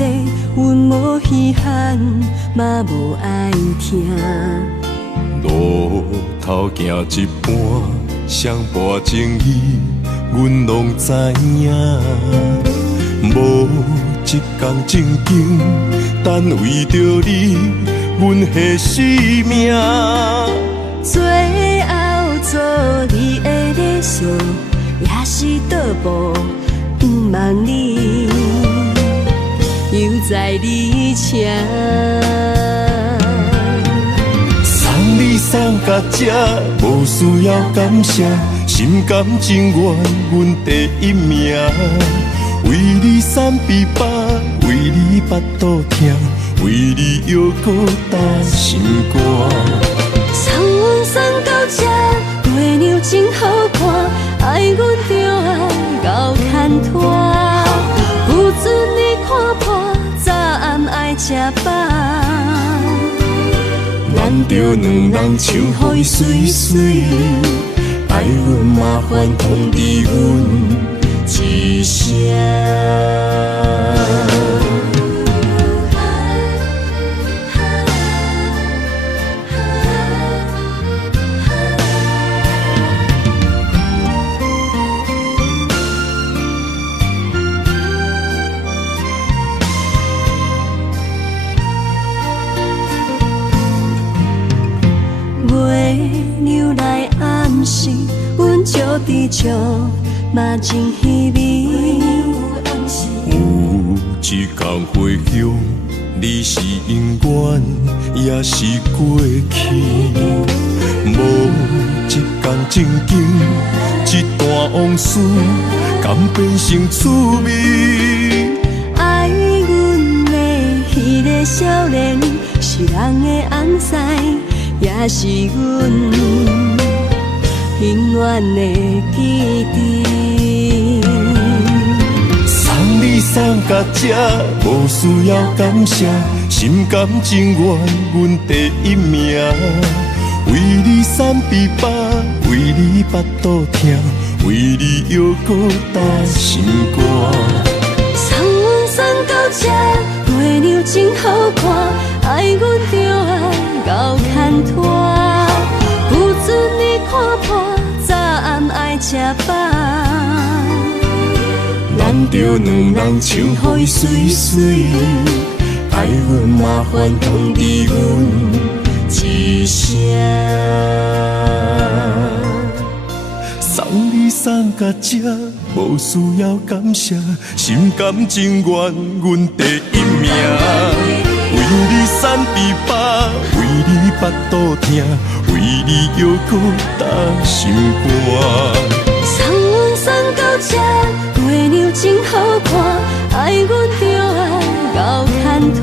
世，阮无稀罕，嘛无爱听。路头行一半，上半情意，阮拢知影。无一天正经，但为着你，阮下生命。最后做你的理想，也是倒步，不望你又在你车。送你送到这，无需要感谢，心甘情愿，阮第一名。为你散悲悲，为你腹肚疼，为你犹搁担心肝。送阮送到这，月亮真好看，爱阮就爱到牵拖。不准你看破，早暗爱吃饱。咱着两人唱予伊水水，爱阮麻烦通知阮一声。月亮来暗示，阮照伫照，嘛真稀微。有一天回乡，你是永远，也是过去。无一天正经，一段往事，敢变成趣味？爱阮的迄个少年，是人的红婿，也是阮永远的记忆。送你送到这，无需要感谢，心甘情愿，阮第一名。为你散悲悲，为你腹肚疼，为你犹搁担心肝。送阮送到这，月亮真好看，爱阮就爱到牵拖。不准你看破，早暗爱吃饱。咱着两人唱予伊水水，爱阮麻烦通知阮一声。送你送到这，无需要感谢，心甘情愿，阮第一名。为你散悲悲，为你腹肚疼，为你犹搁担心肝。送阮送到这，月亮真好看，爱阮就爱到牵拖。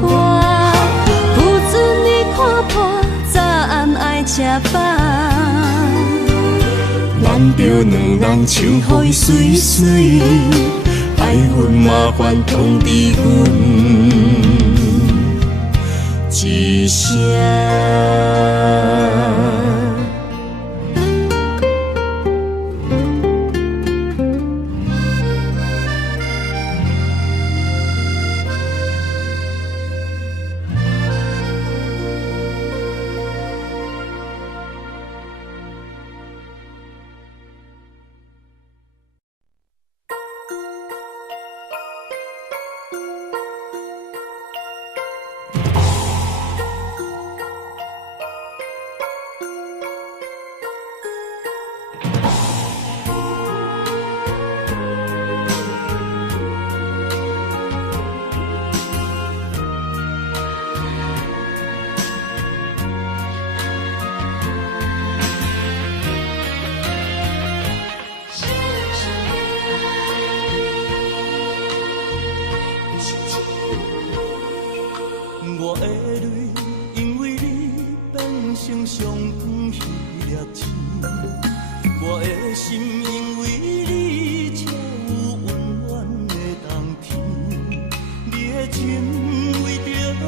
不准你看破，早暗爱吃饱。咱着两人唱予伊水水，爱阮麻烦通知阮一声。我的泪，因为你变成上远迄粒星。我的心，因为你才有温暖的冬天。你的情为着我，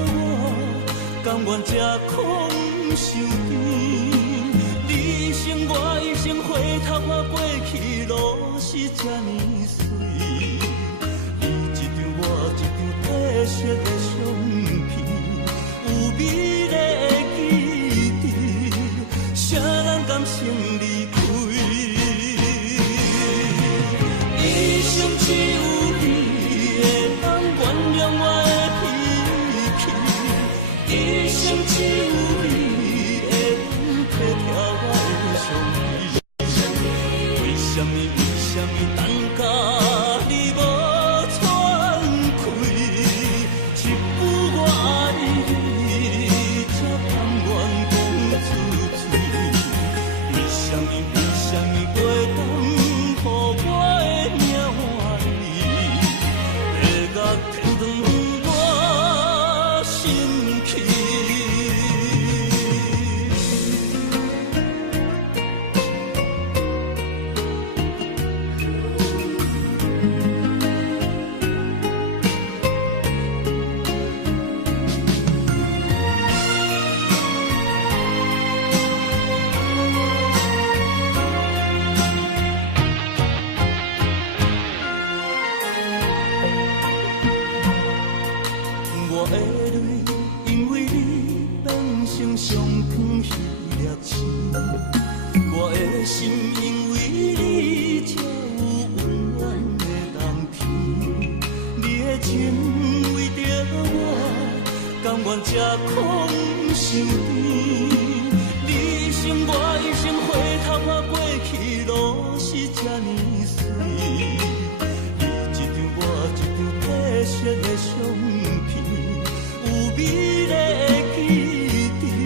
甘愿吃苦不受甜。你生我一生，回头我过去路是这呢水。你一场我一场，色的相片，有美丽的记忆，谁人甘心离开？一生只有你会当原谅我的脾气，一生只有你会当体贴我的伤悲。为什么等甲你无喘气？一句我爱你，才甘愿讲出嘴。为什么袂当予我的命换你？会甲天长我心去。我的泪，因为你变成上远彼粒星；我的心，因为你才有温暖的冬天。你的情为着我，甘愿吃空心甜。你一生我一生，回头看过去路是这呢水。你一张我一张褪色的相片。有美丽的记忆，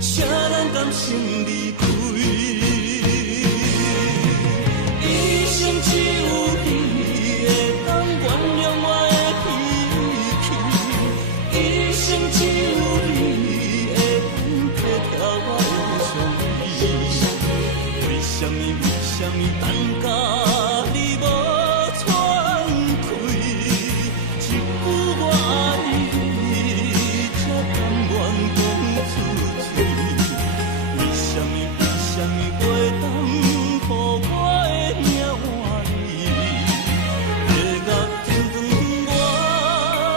谁人甘心离开？一生只有你会当原谅我的脾气，一生只有你会当体贴我的伤悲。为什么等甲你无喘气？一句我爱你，才甘愿讲出嘴。为什么袂当予我的命换你？会甲天长我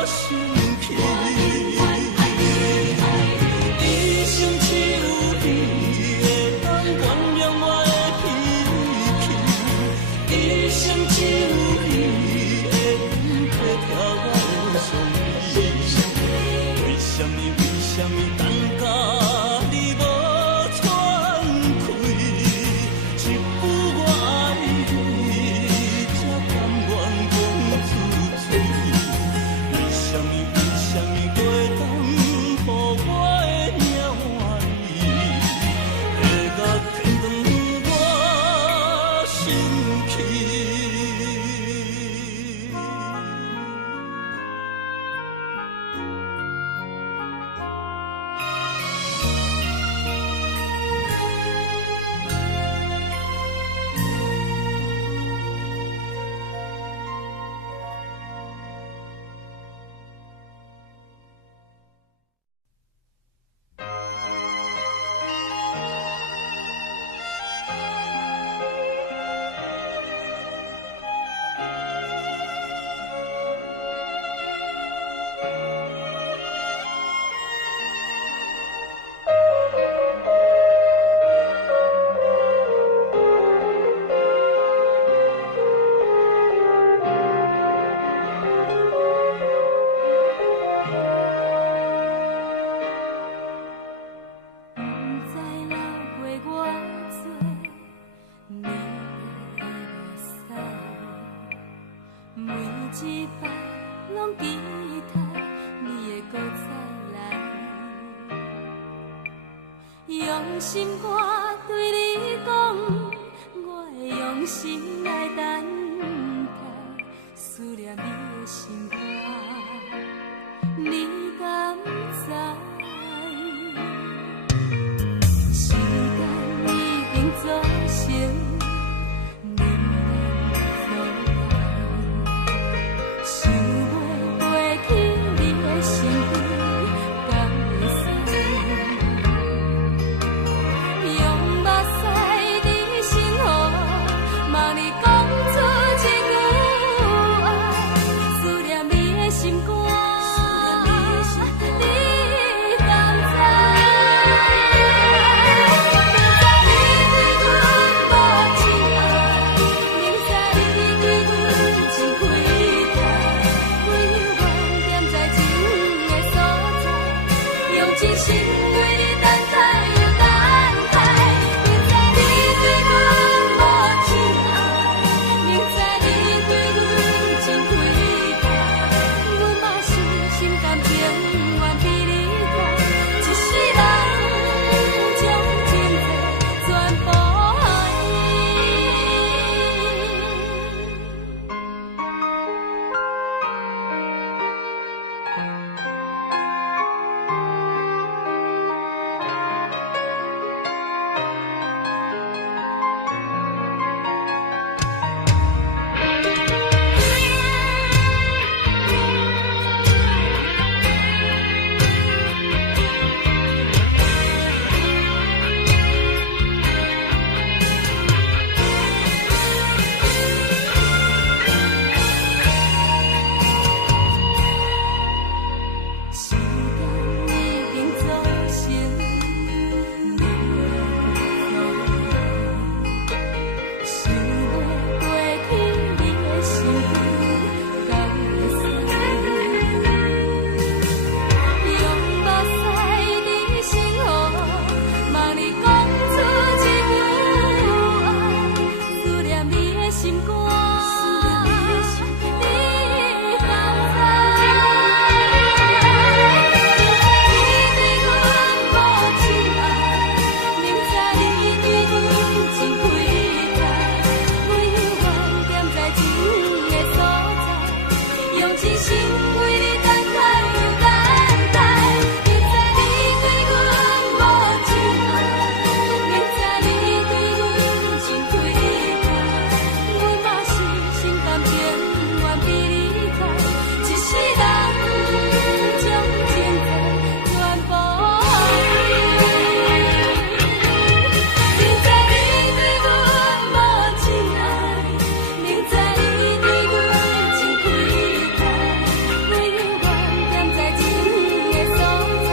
心去。一生只有你会当原谅我的脾气，一生只有你会当体贴我的伤悲。为什么等甲你无喘气？一句我爱你，才甘愿讲出嘴。为什么袂当予我的命换你？会甲天长我心去。一摆拢期待你会搁再来，用心歌对你讲，我会用心来等待，思念你的心肝，你敢知？时间已经造成。望你讲出情愿比你快，一世人将情债全部还你。明知你对阮无真爱，明知你对阮真亏待，唯有我踮在情的所在，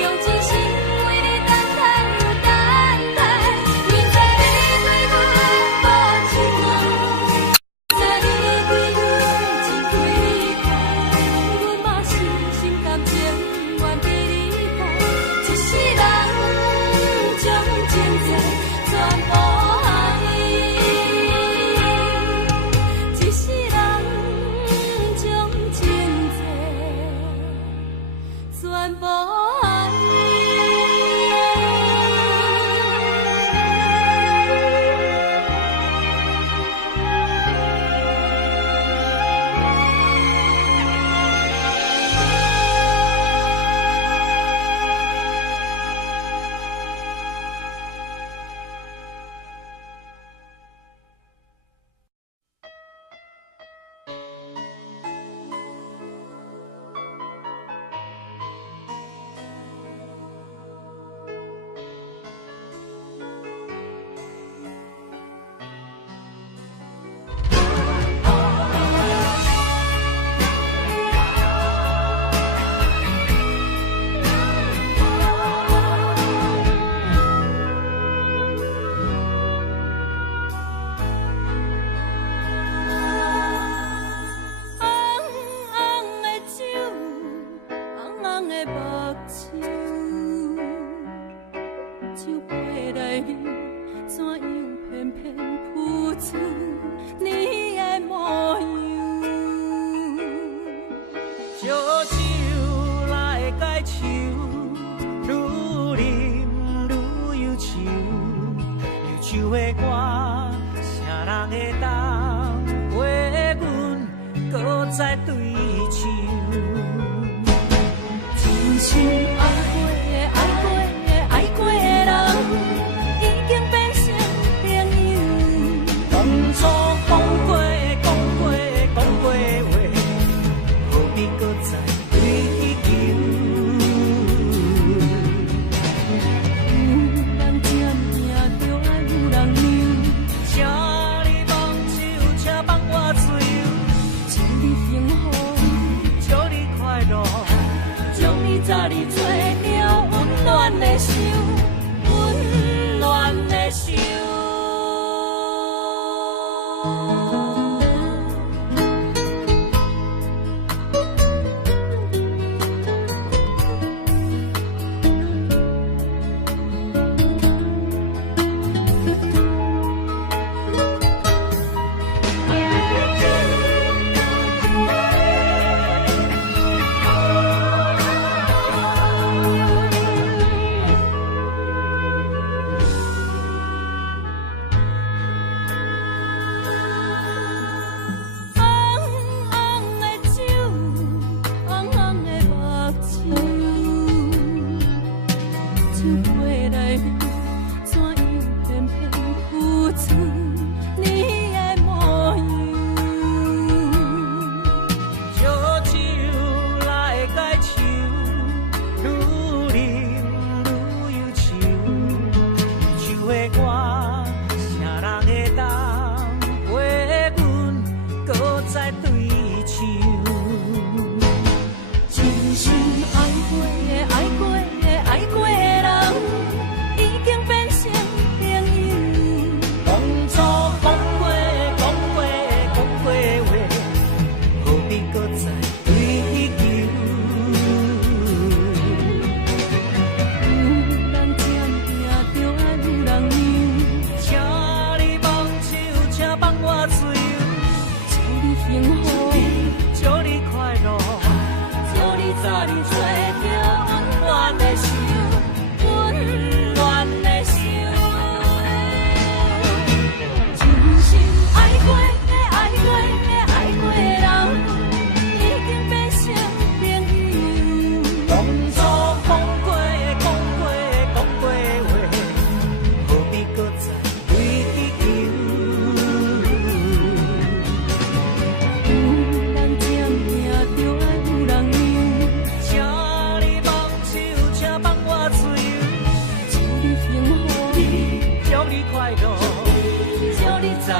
用真心为你等待又等待。明知你对阮无真爱，明知你对阮真亏待，阮嘛是心甘情愿比你快，一世人将情债全部还你，一世人将情债全部还你。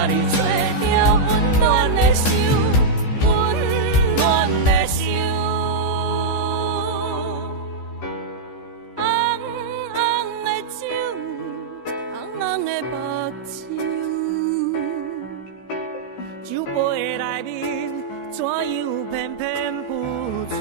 甲你做着温暖的手，温暖的手。红红的酒，红红的目睭，酒杯的内面怎样偏偏浮出？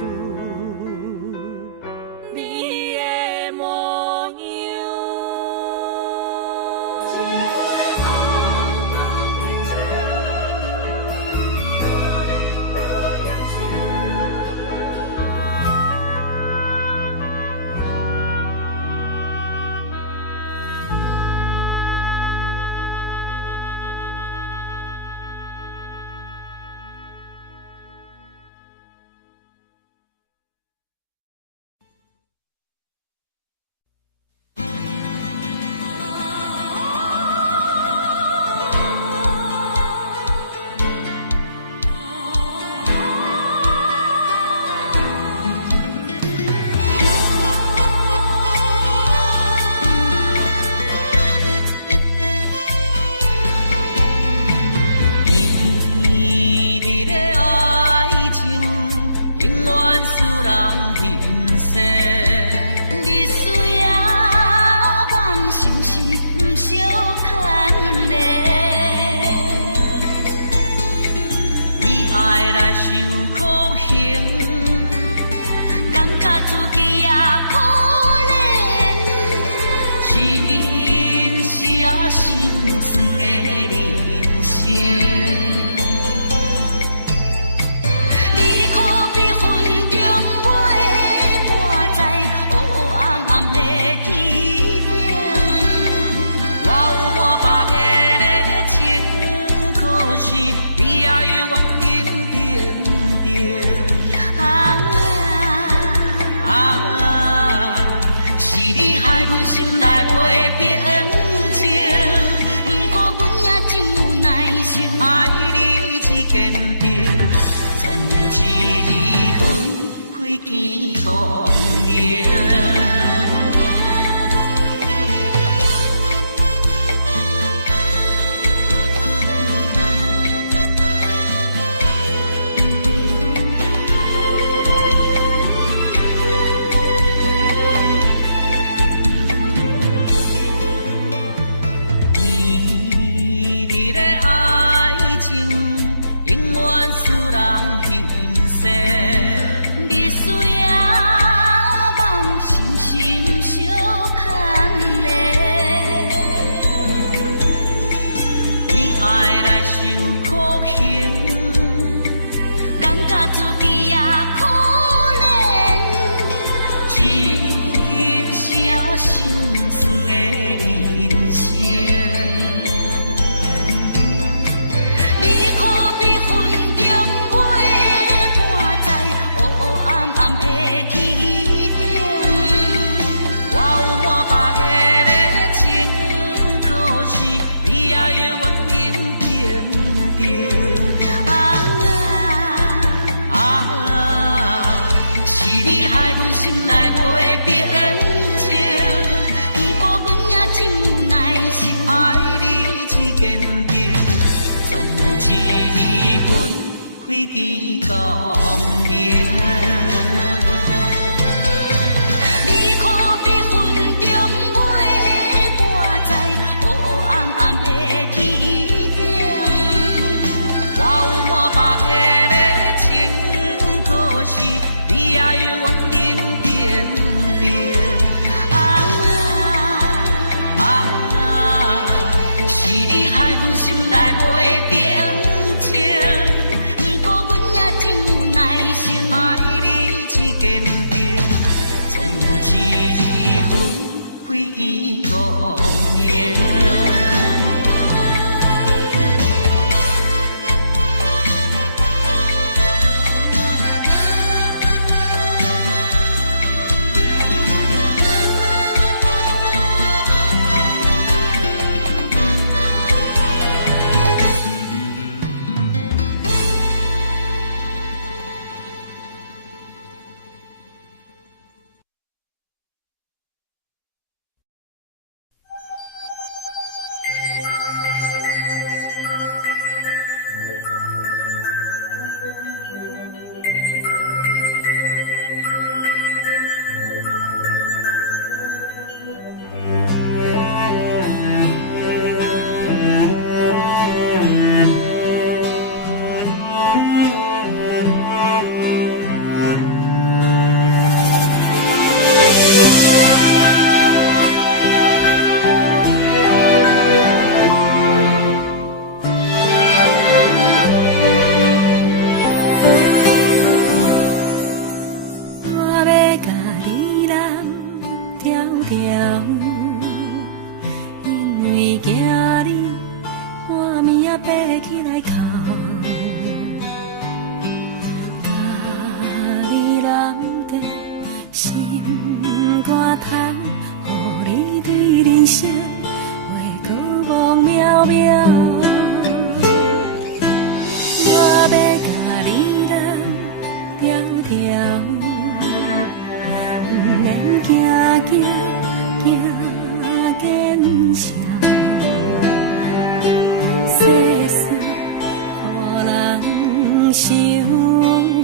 想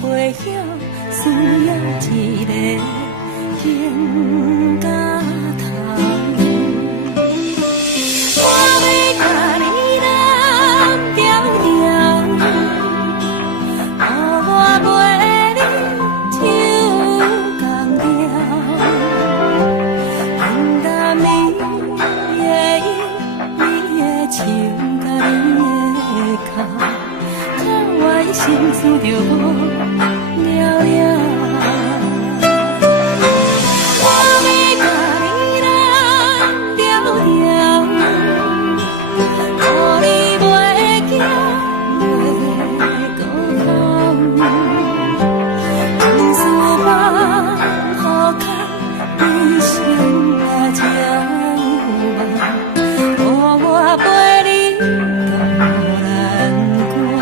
袂晓，需要一个肩胛头。我要甲你揽条条，予我陪你唱同调，平淡你的音，你的唱甲你的哭。我心思着无了了，我要甲你揽条条，予你袂惊袂孤单，往事放好空，人生啊真有梦，予我陪你渡难关。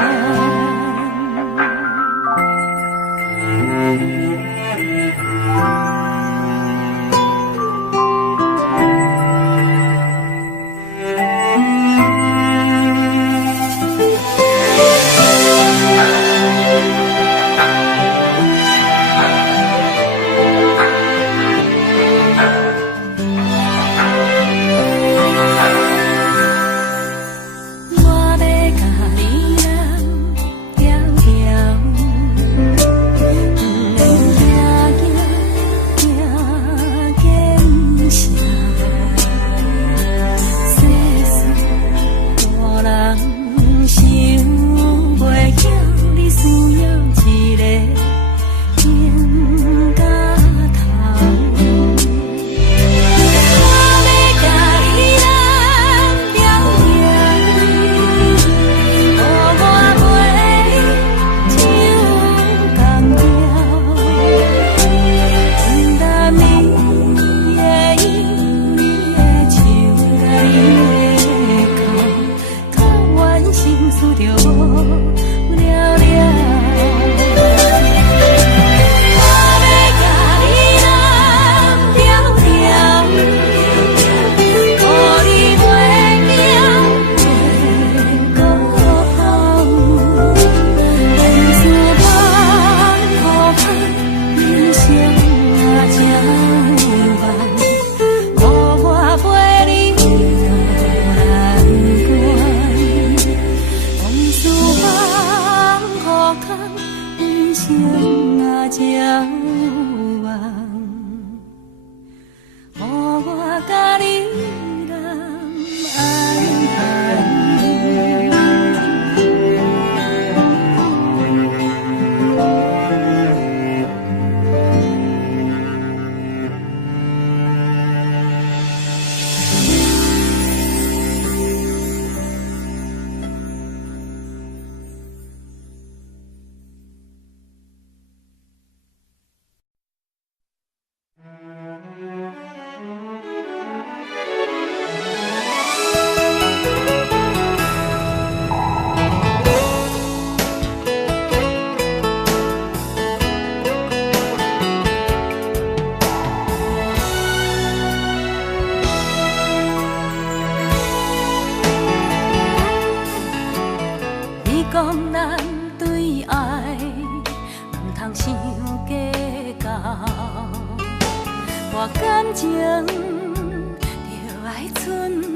我感情就爱寸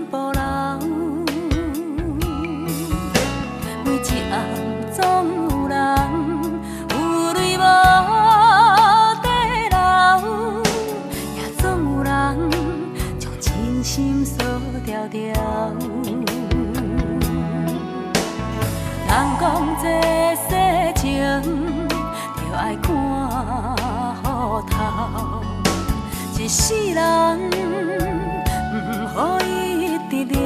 步留，每一暗总有人有泪无地流，也总有人将真心锁条条。人讲这世情就爱看好头。 一世人，予伊得了。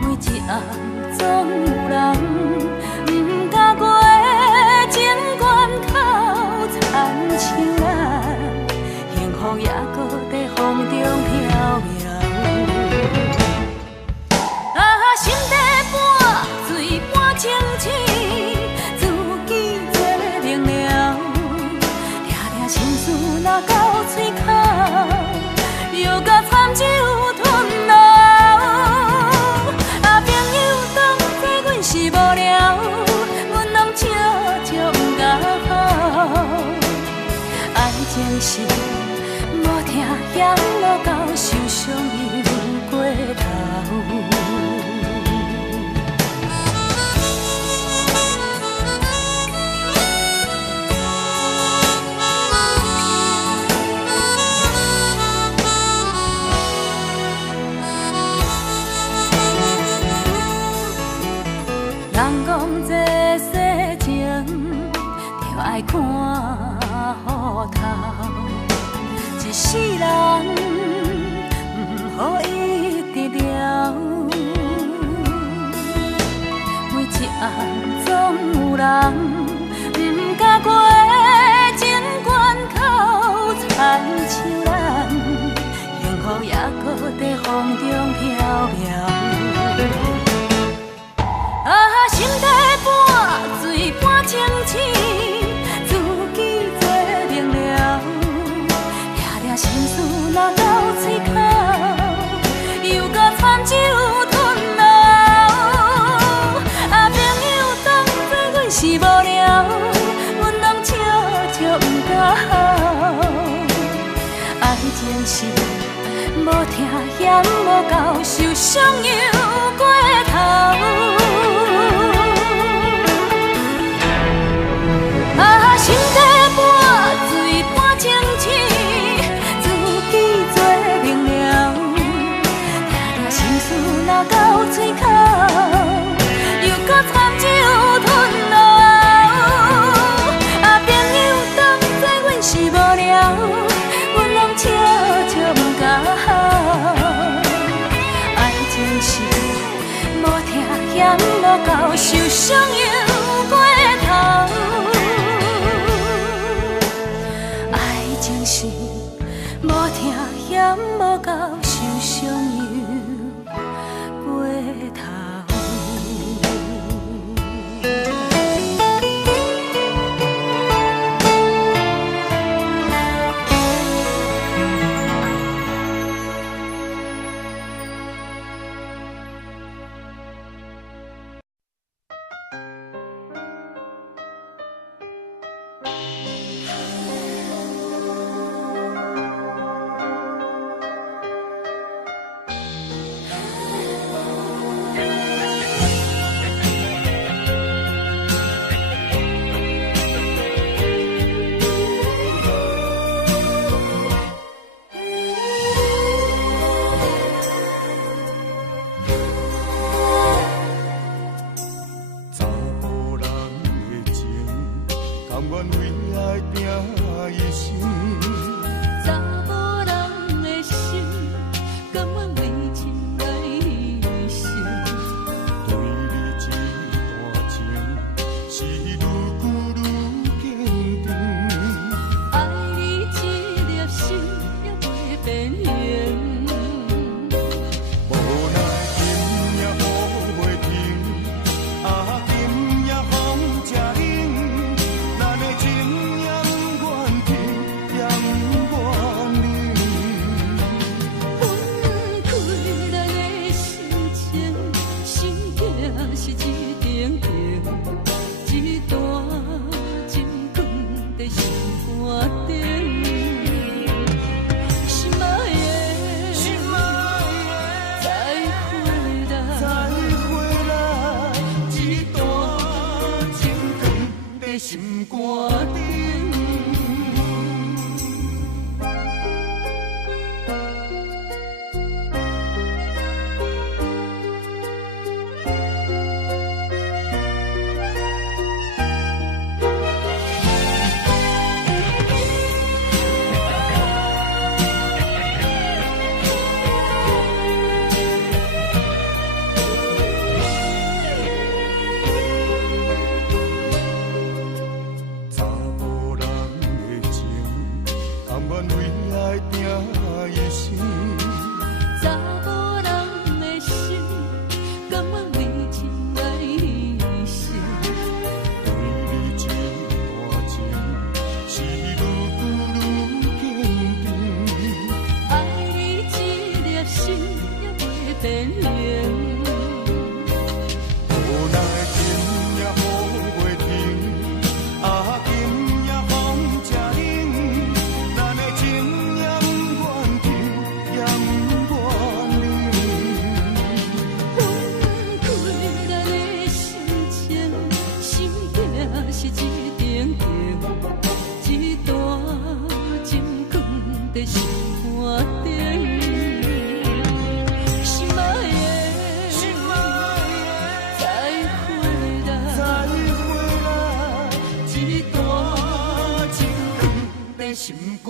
每一暗总有人，不敢过情关口残像咱，幸福也搁在风中飘渺。啊，心底半醉半清醒，自己做明了。 心事若到嘴人讲这世情，着爱看好头。一世人，不予伊得了。每一暗总有人，不敢过情关口，亲像咱，幸福也搁在风中飘渺。心底半醉半清醒，自己做明了，抓抓心事若到嘴口，又搁参酒吞落。朋友当作阮是无聊，阮拢笑笑不敢好。爱情是无听嫌无够，受伤又过头。心底半醉半清醒，自己做明了，抓抓心事若到嘴口，又搁参酒吞落。朋友当作阮是无聊，阮拢笑笑不敢好。爱情是无听嫌无够，受伤又过头。是无听嫌无够，受伤又过头。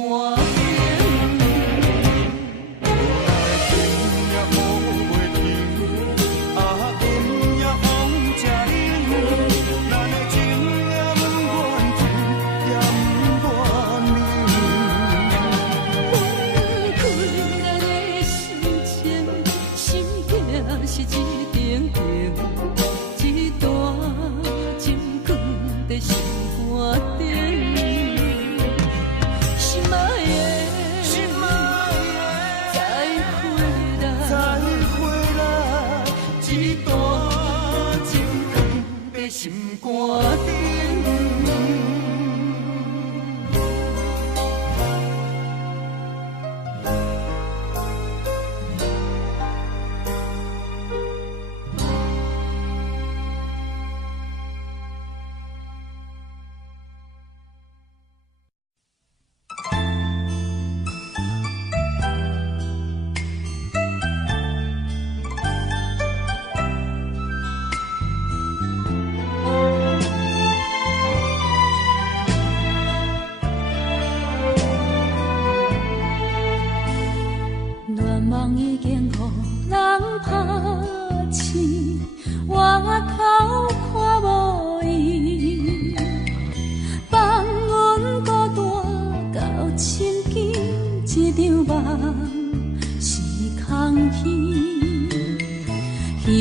肝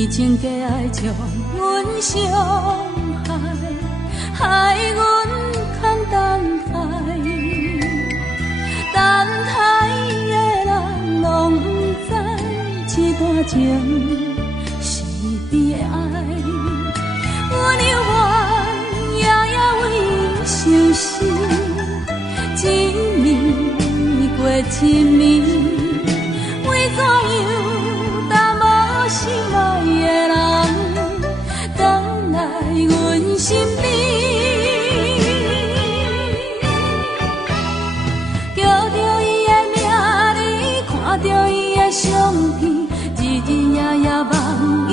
情假爱将阮伤害，害阮空等待，等待的人拢不知，这段情是悲哀。阮犹原夜夜为相思，一暝过一暝，为怎样？心爱的人，等来阮身边，叫着伊的名字，看着伊的相片，日日夜夜望伊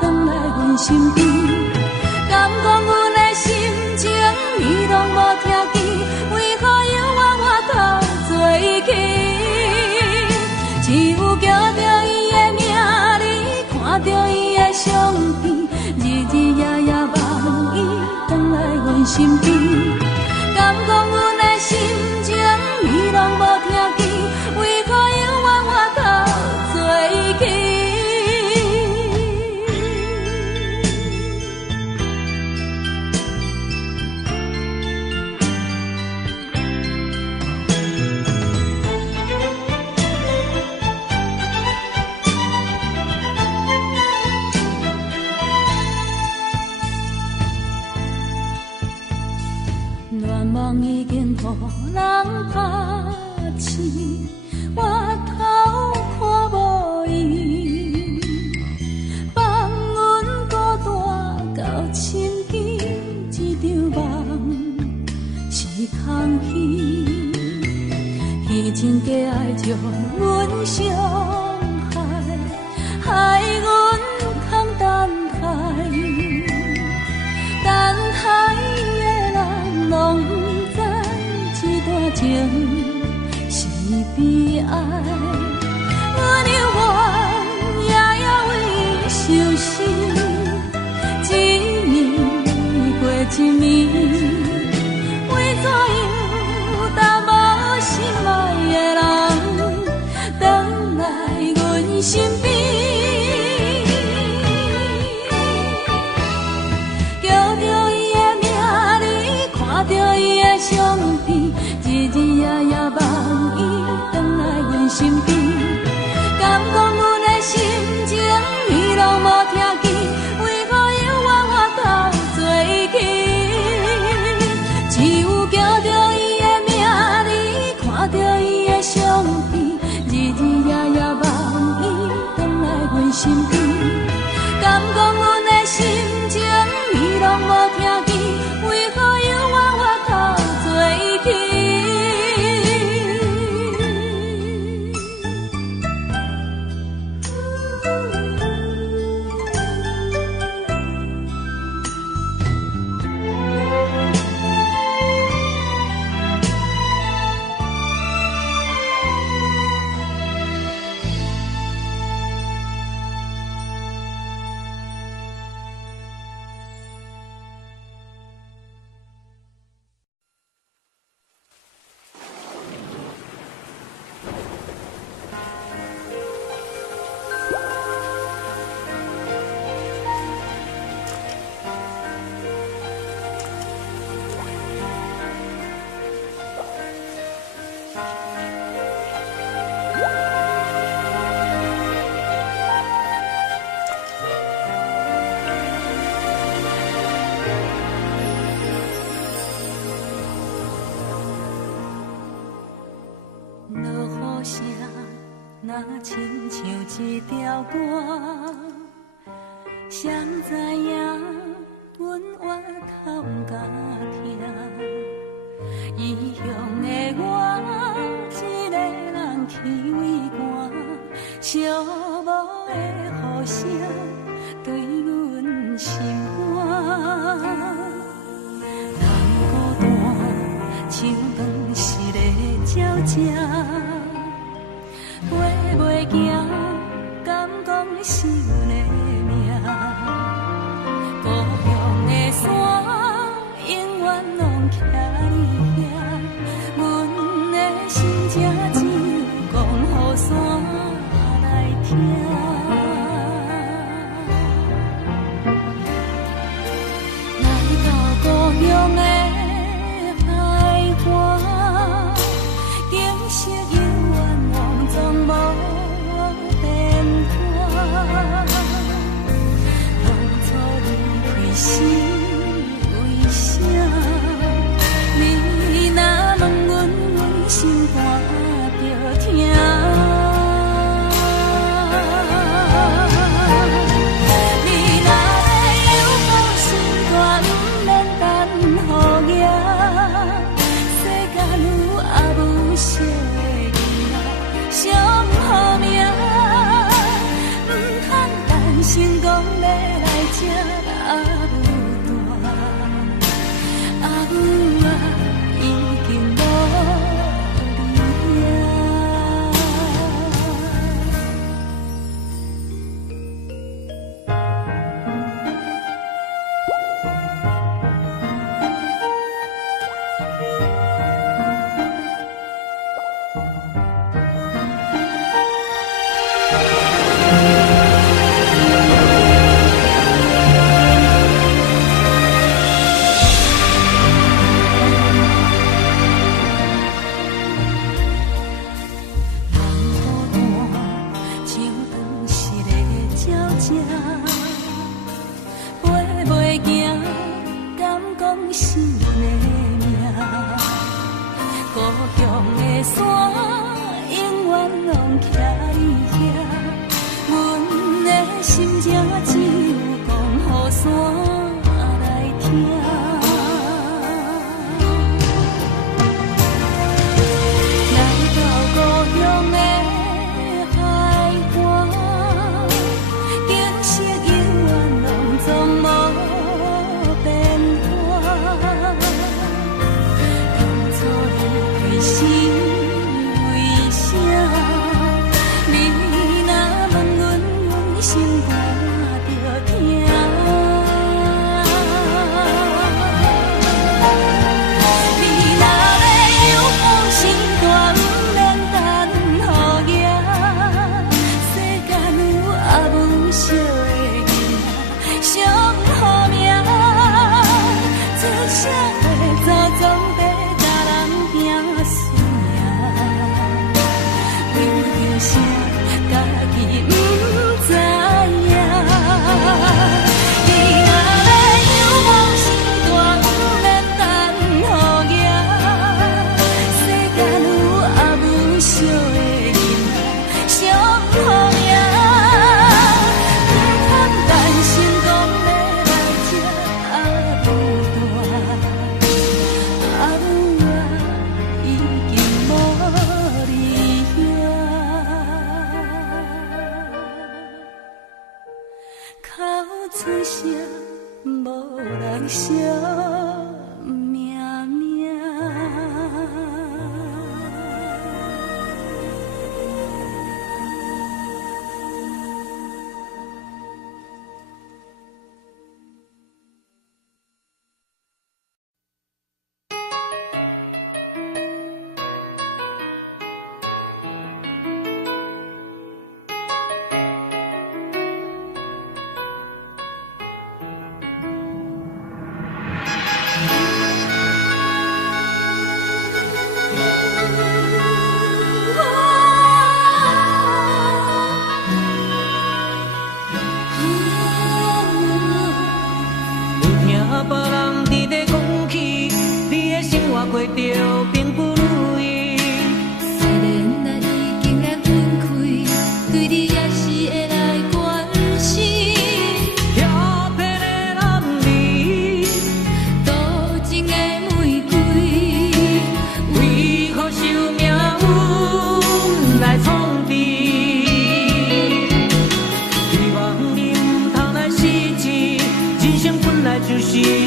等来阮身边。敢讲阮的心情，伊拢无听见，为何犹原我头做起？只有叫着伊的名。看着伊的相片，日日夜夜望伊回来阮身边。敢讲阮的心情，伊拢无听见，为何犹原我头做起？梦已经予人抛弃，我头看无伊，放阮孤单到深更，一场梦是空虚，虚情假爱将阮伤害，害阮空等待，等待的人拢。情是悲哀，阮犹原夜夜为相思，一暝过一暝，为怎样耽误心爱的人，等来阮身边，叫着伊的名字，看着伊的相片。日日夜夜望伊回来阮身边，敢讲阮的心情，伊拢无听见，为何犹原我头做起？只有叫着伊的名字，看着伊的相片，日日夜夜望伊回来阮身边，敢讲阮的心情，伊拢无听见，为何犹原我头做起？若亲像一条歌，谁知影阮活透甲听？异乡的我，一个人去为寒，寂寞的雨声对阮心寒。人孤单，像断翅的鸟只。飞袂行，敢讲是阮的命？故乡的山，永远拢徛伫遐。阮的心情只有讲予山来听。来到故乡的海岸，景色永远拢总无变化。当初离开时为啥？你若问阮，阮心肝着疼。你若要有苦心肝，不免等雨夜。世间有阿母惜的囝，上好命。不通担心讲要来这阿母大，阿母啊已经无你啊。过着并不如意。虽然那已经然分开，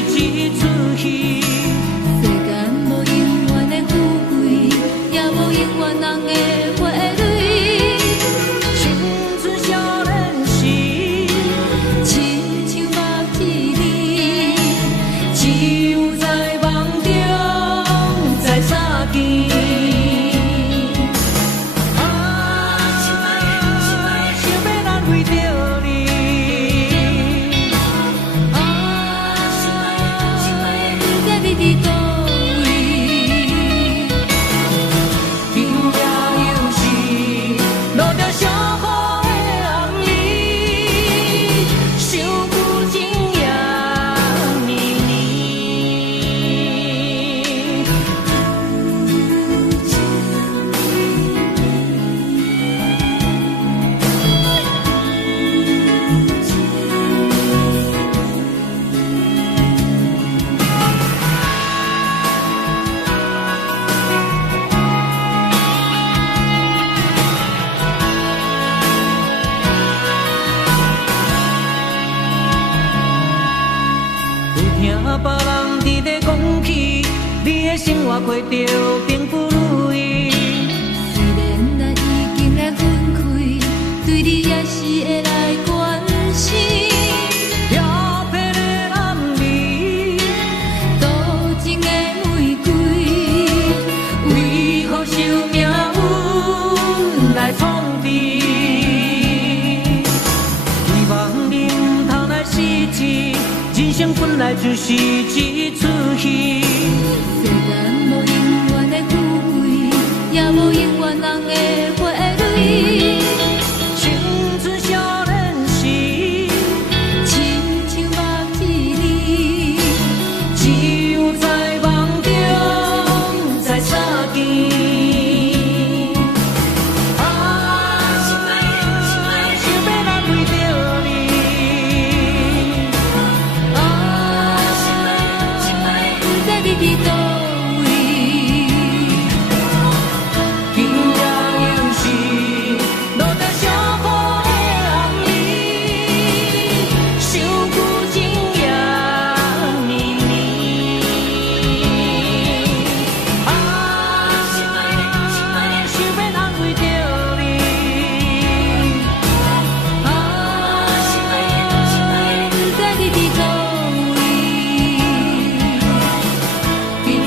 一出戏。世间无永远的富贵，也无永远人的花蕊。青春少年时，亲像目睭里，只有在梦中在相见。想要安慰着你，不知你伫倒位。今夜又是落着小雨的暗暝，想旧情也绵绵。有听别人伫咧讲起，你的生活过着幸福如意。虽然咱已经来分开，对你也是会来关心。飘泊的暗暝，多情的玫瑰，为何受命运来创治？希望你唔通来失志，人生本来就是一出戏。世间无永远的富贵，也无永远人的花蕊。青春少年时，亲像目睭里，只有在梦中在相见。想要安慰着你，不知你伫倒位。今夜又是落着小雨的暗暝，想旧情也绵绵。想要安慰着你，不知你伫倒位。今夜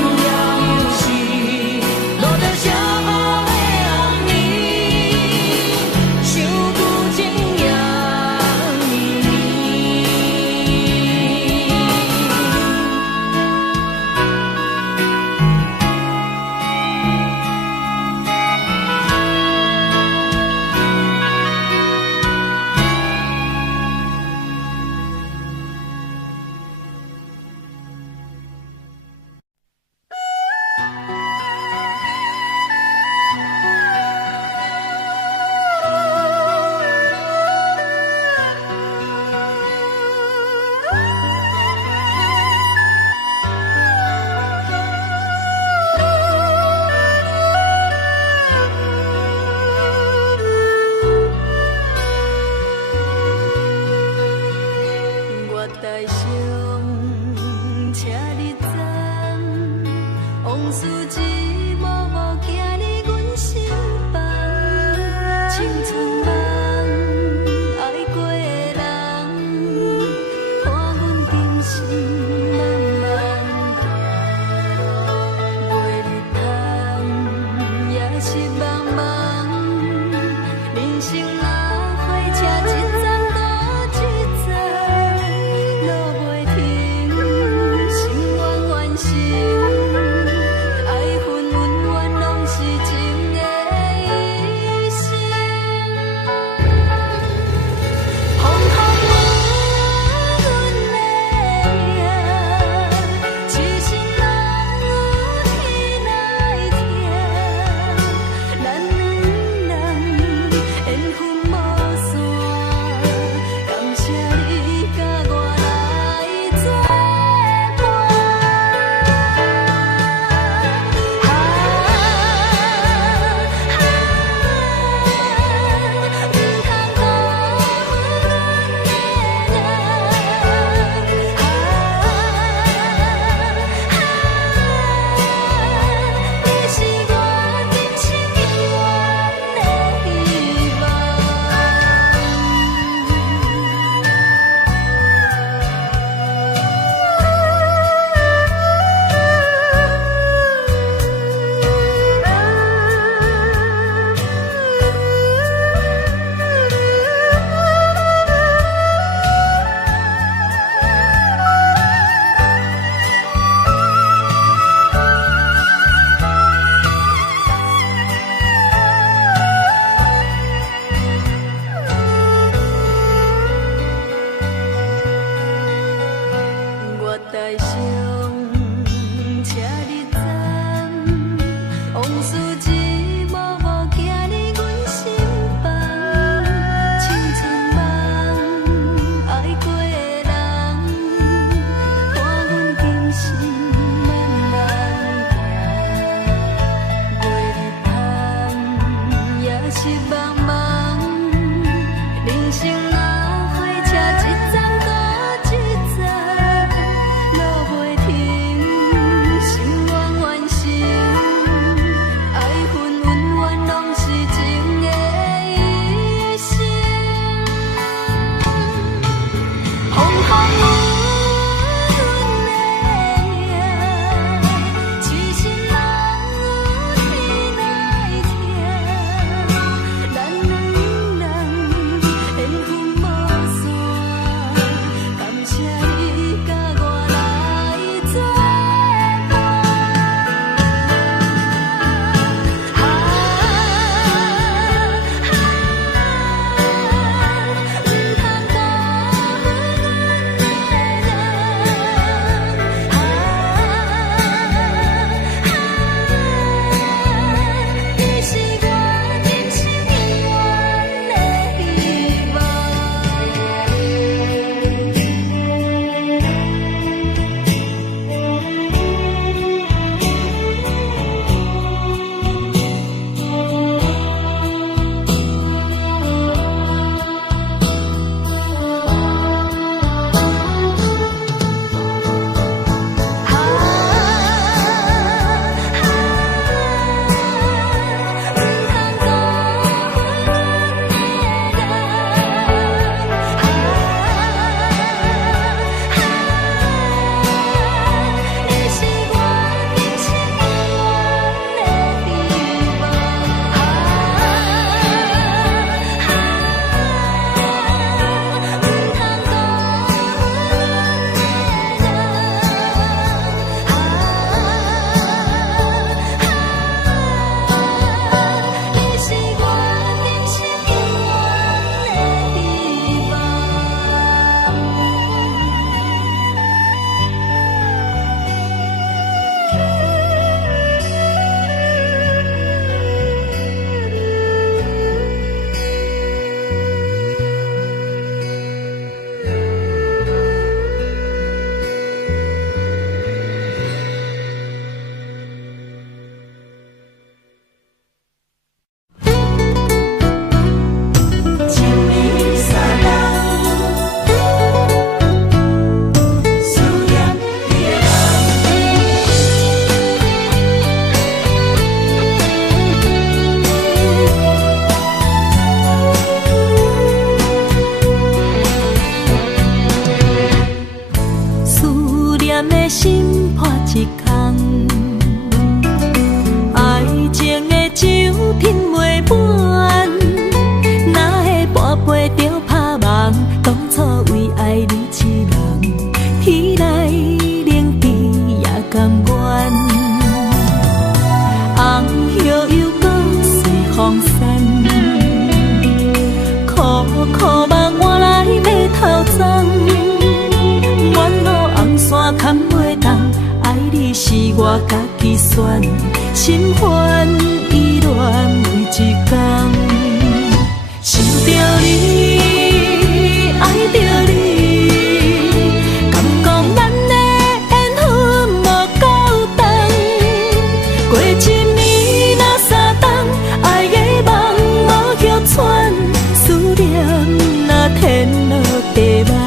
我家己选，心烦意乱每一天，想着你，爱着你，敢讲咱的缘分无够长，过一年若三冬，爱的梦无叫喘，思念若天落地网。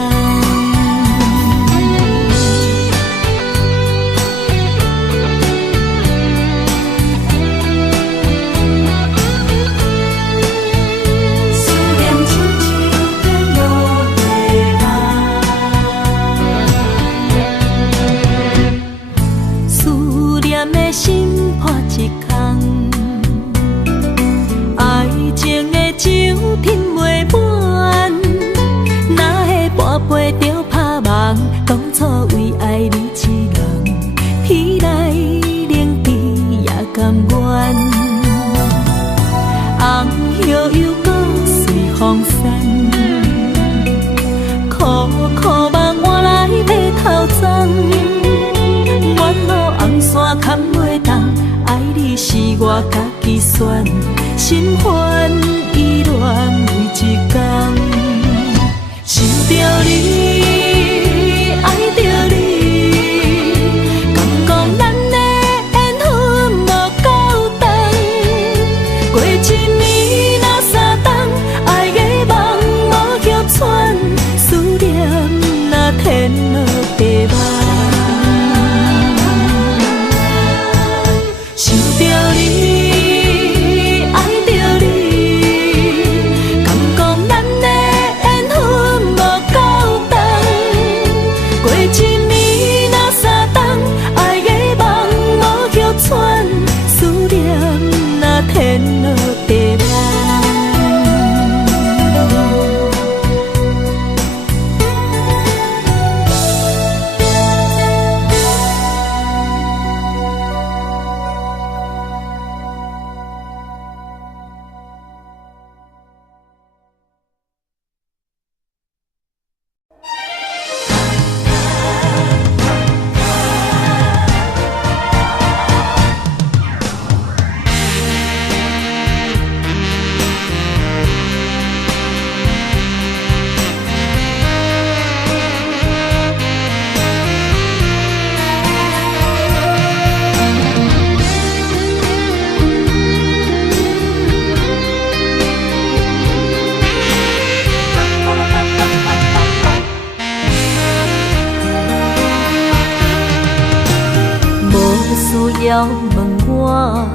要问我，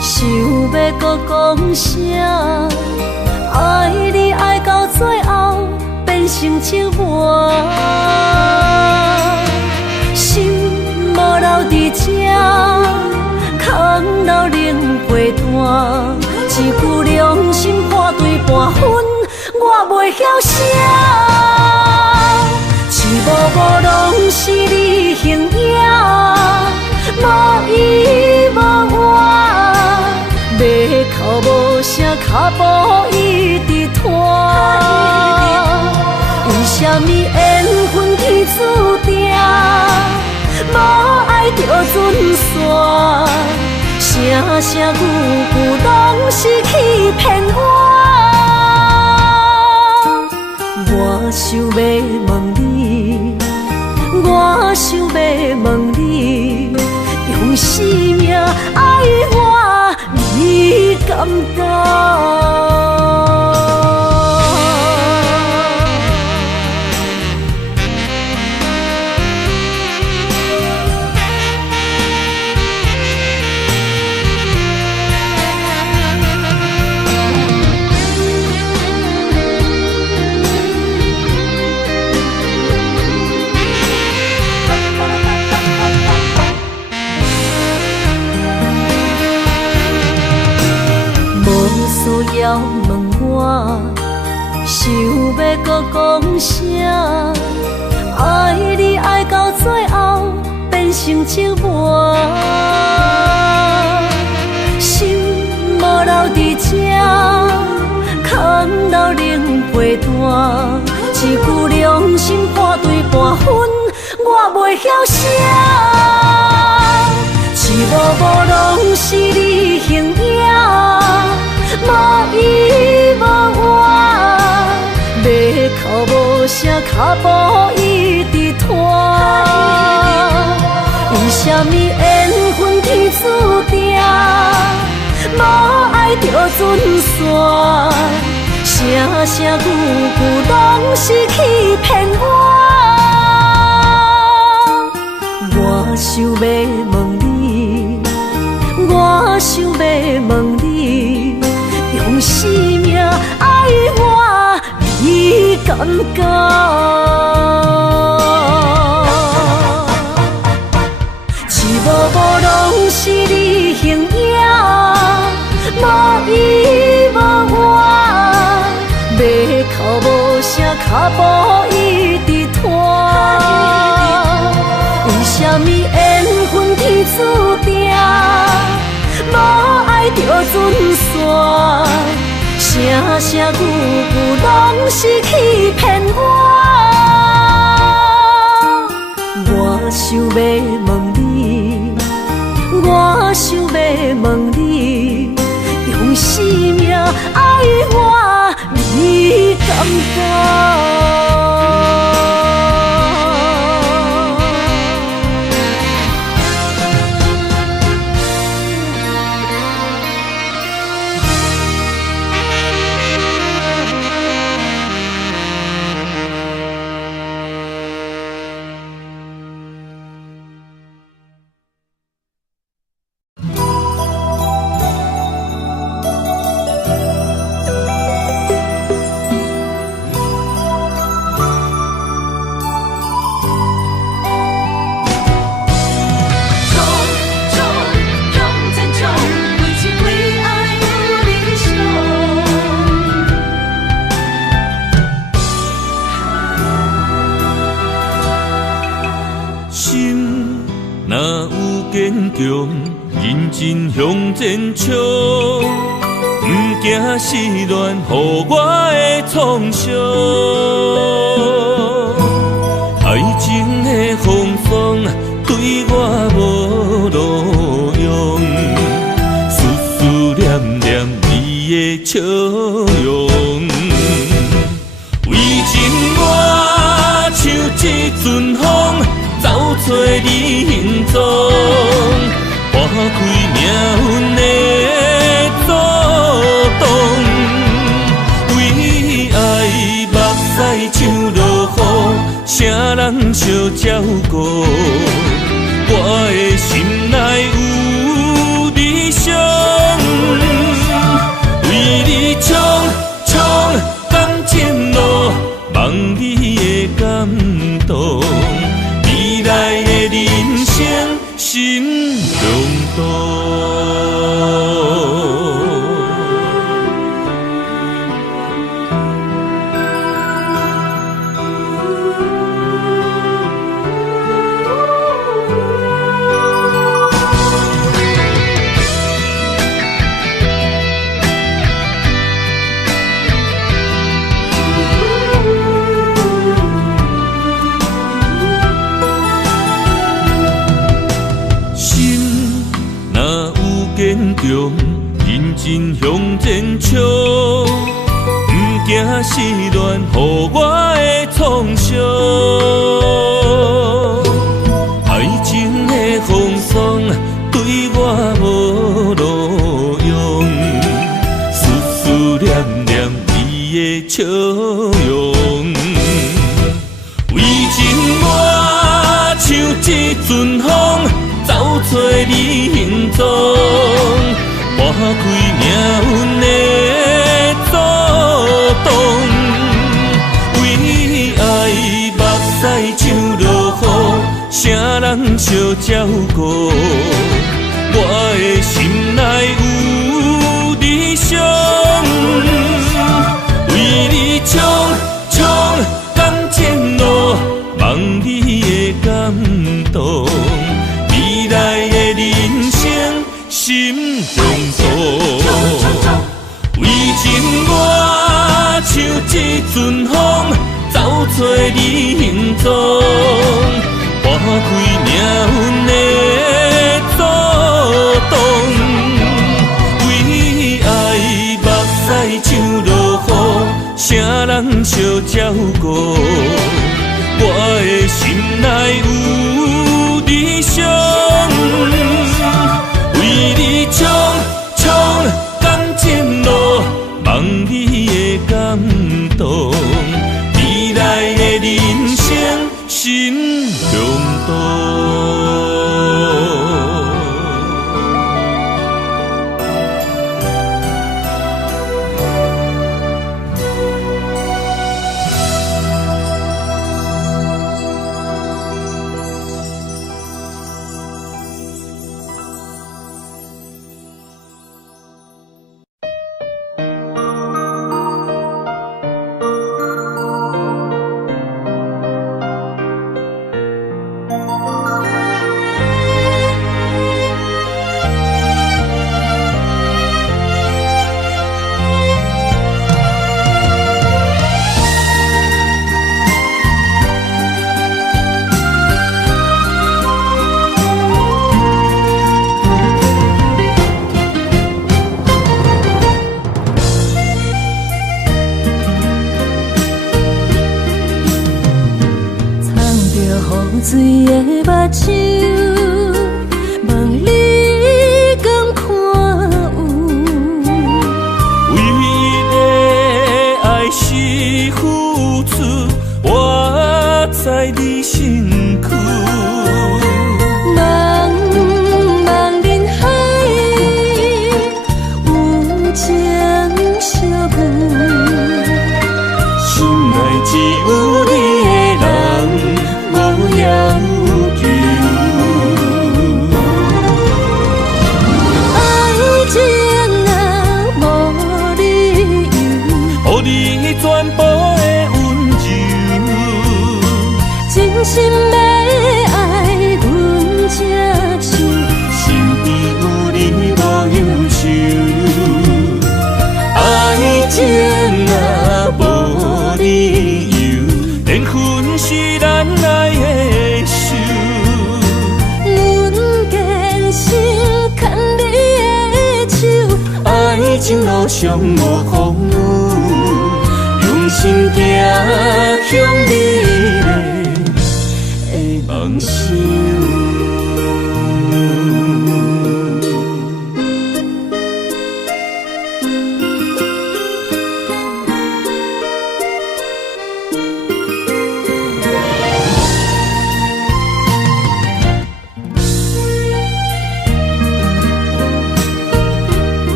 想要搁讲啥？爱你爱到最后变成寂寞，心无留伫这，空留冷陪伴。一句良心半对半分，我袂晓写。一幕幕拢是你形影，无依无我，马口无声，脚步一直拖。为什么缘分天注定，无爱就准线？声声句句拢是欺骗我。我想要问你，我想要问你，用生命爱我，你敢敢？要问我，想要搁讲啥？爱你爱到最后变成寂寞，心无留伫这，空留冷陪伴。一句良心半对半分，我袂晓写。一幕幕拢是你形影，无依无我，马口无声，脚步一直拖。为什么缘分天注定，无爱就准线？声声句句拢是欺骗我。我想要问你，我想要问你，用生命爱我，你敢敢？一幕幕拢是你形影，无依无我，马口无声，脚步一直拖。为什么缘分天注定，无爱就准线？声声句句拢是欺骗我。我想要问你，我想要问你，用生命爱我，你敢敢？认真向前冲，不惊失恋，予我的创伤。爱情的风霜对我无路用，思思念念你的笑容。为情我像一阵风，走找你行踪。拨开命运的阻挡，为爱目屎像落雨，啥人相照顾？我的心内有人生心中道。认真向前冲，不惊失恋，予我的创伤。爱情的风霜对我无路用，思思念念你的笑容。为情我像一阵风，走找你行踪。拨开命运的阻挡，为爱目屎像落雨，啥人相照顾？我的心内有理想，为你冲感情路，望你的感动，未来的人生心中道。为情我像一阵风，走找你行踪，拨开命运的阻挡。为爱目屎像落雨，啥人相照顾？我的心内有理想，为你冲感情路，望你的感动，未来的人生心中道。水的目睭，望你敢看有？为你的爱是付出，我在你身躯。茫茫人海，有情相伴，心内只有你的人。无要求，爱情啊无理由，予你全部的温柔，真心要爱阮才想，身边有你无忧愁。爱情啊无理由，缘分是咱爱的。爱情路上无风雨，用心行向美丽的梦想。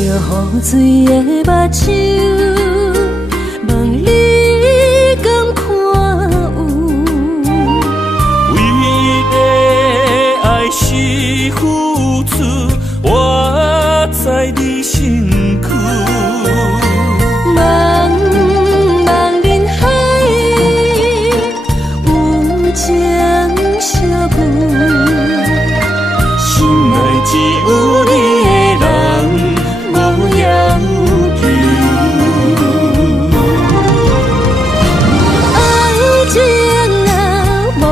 雨水的目睭，望你敢看有？的付出，我知你辛苦。茫茫人海，有情相伴，心内只有你的人，无要求。爱情啊，无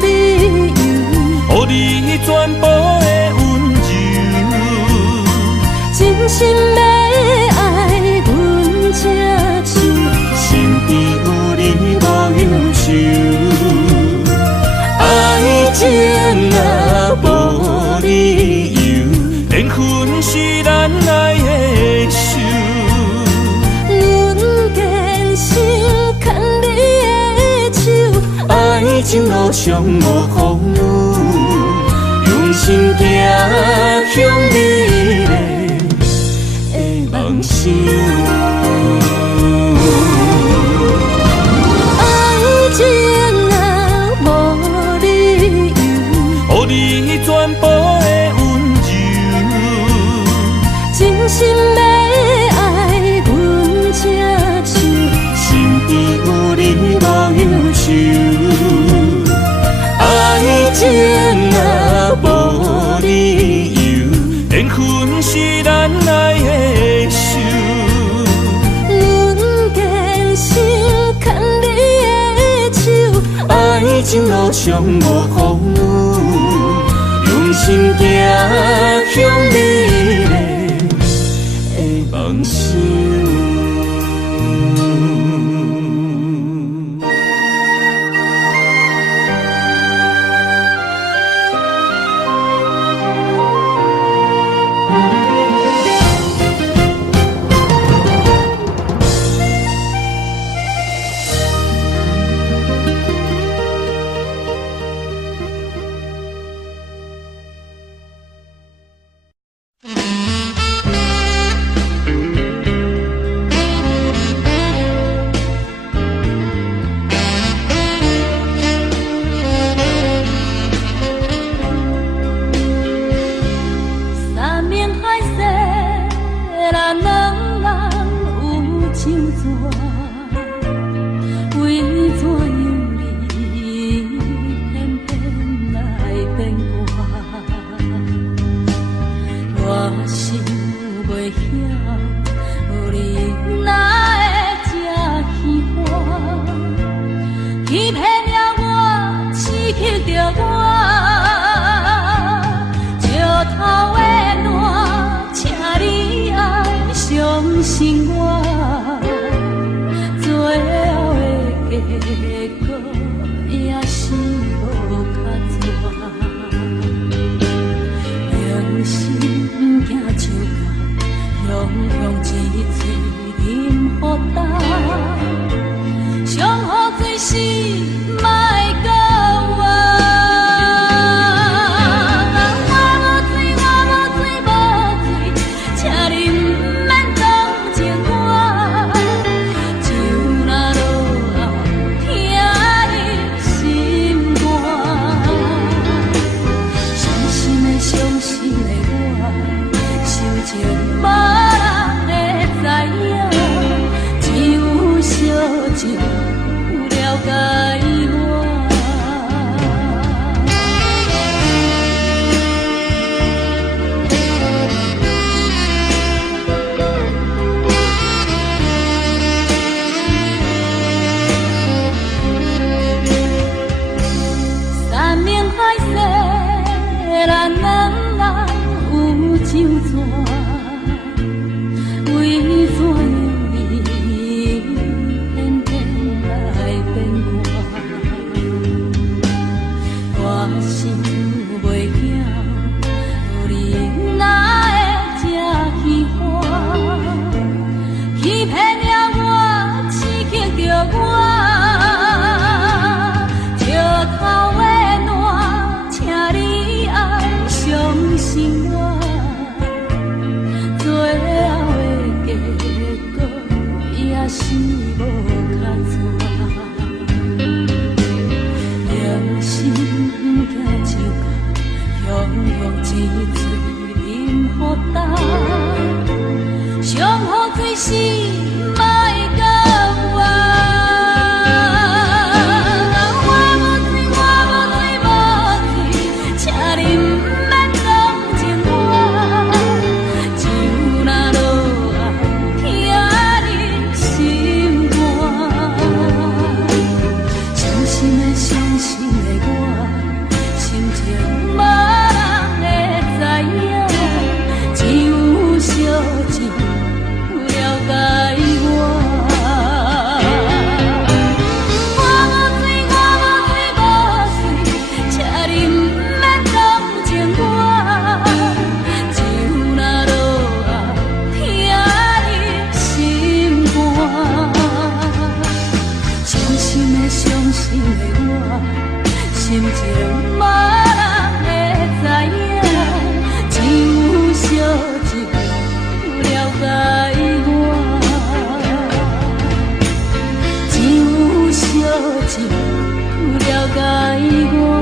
理由，予你全部的温柔，真心要爱阮才手，身边有你无忧愁。爱情啊，无理由，缘分是咱爱的手。阮坚守牵你的手，爱情路上无风雨，用心行向美丽的梦想。爱情啊，无理由，予你全部的温柔，真心要爱阮才手，身边有你无忧愁。爱情啊，无理由，缘分是咱爱的手。阮坚守牵你的手，爱情路上无风雨，用心行向美丽的梦想。三面海誓，咱两人有情债，为怎样你偏偏来变卦？我想袂晓，你哪会这虚幻？欺骗了我，刺激着我。石头的烂，请你爱相信我，最后的结果也是无较绝。良心惊笑甲，雄雄一嘴饮予干，上好最是莫搁我。情无人会知影，只有小一个了解我，只有小一个了解我。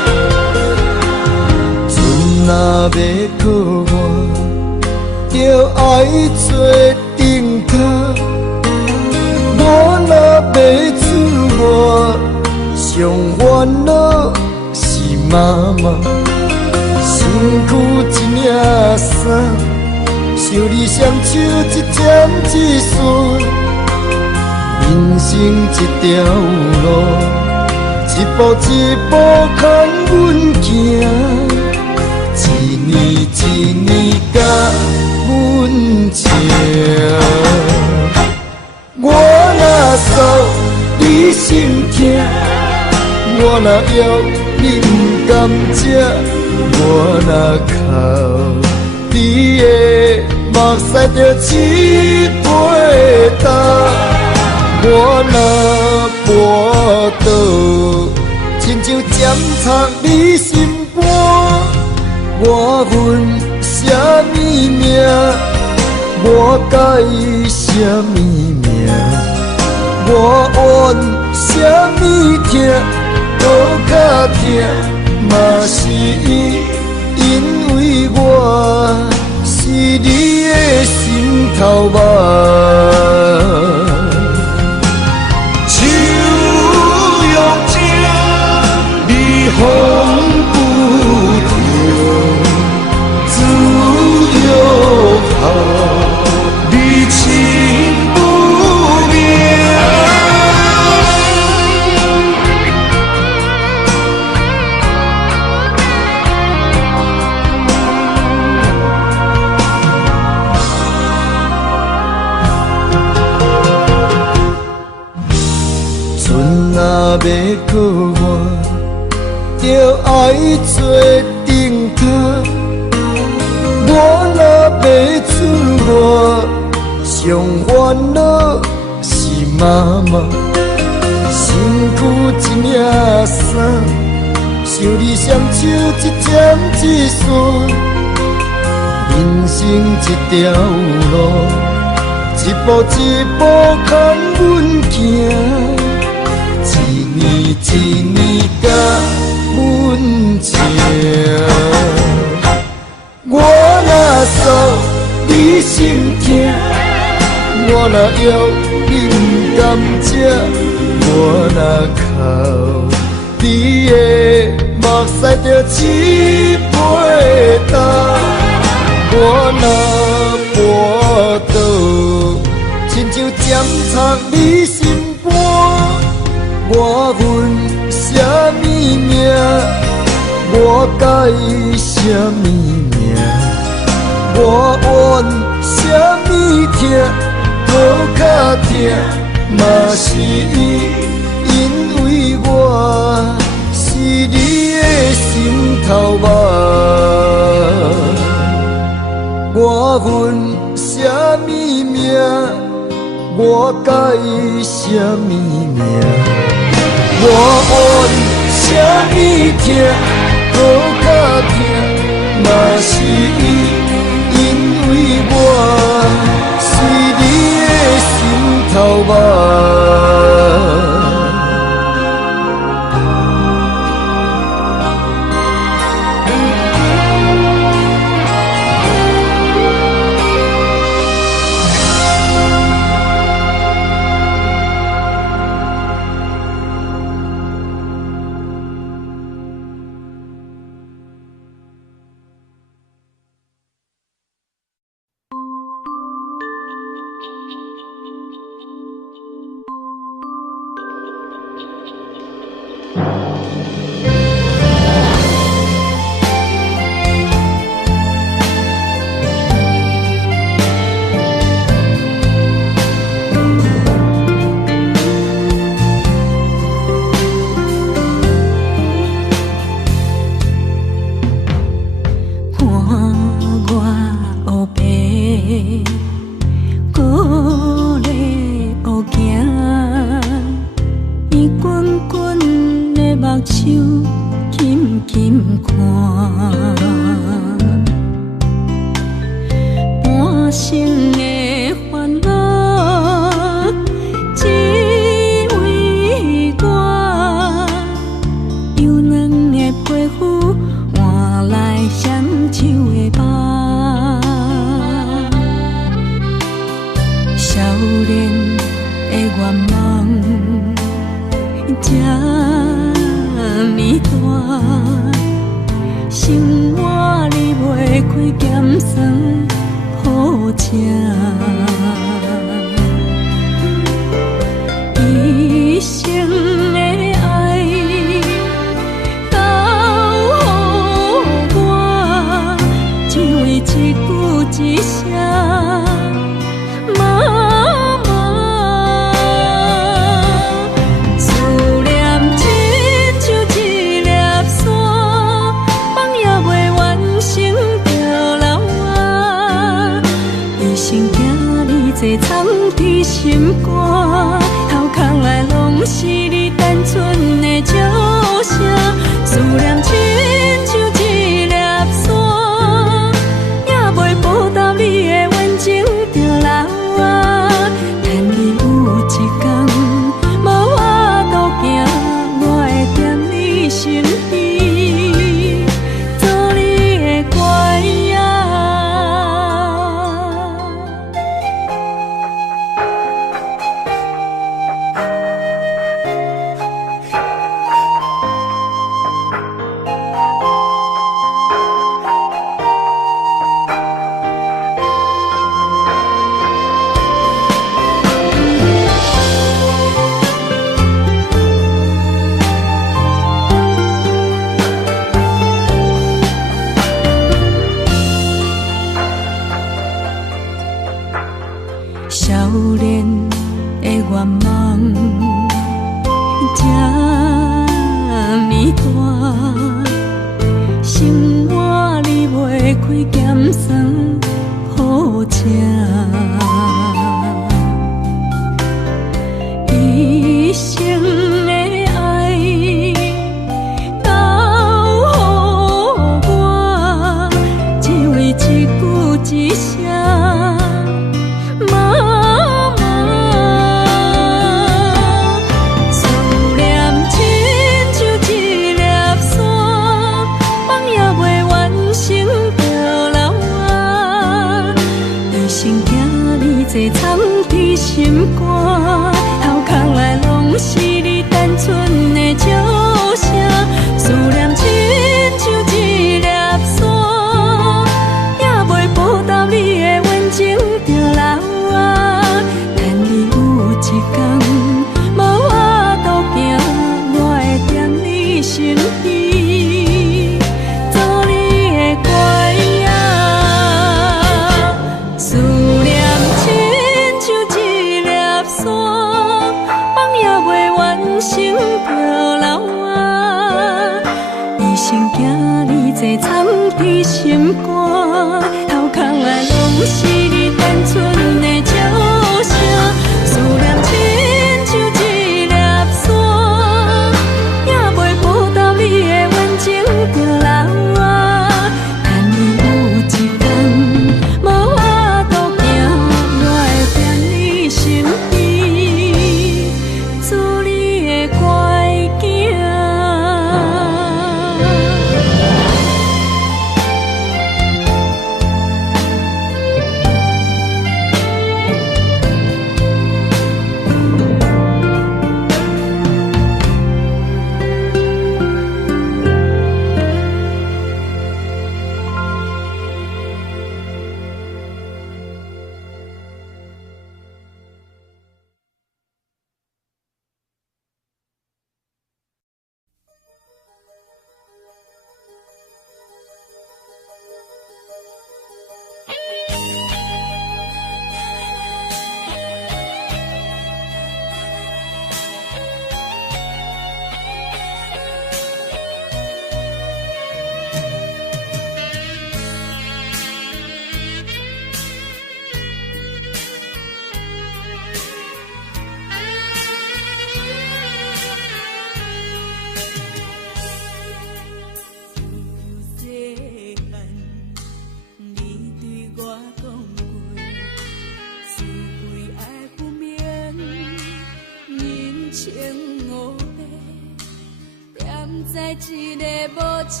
在一个无情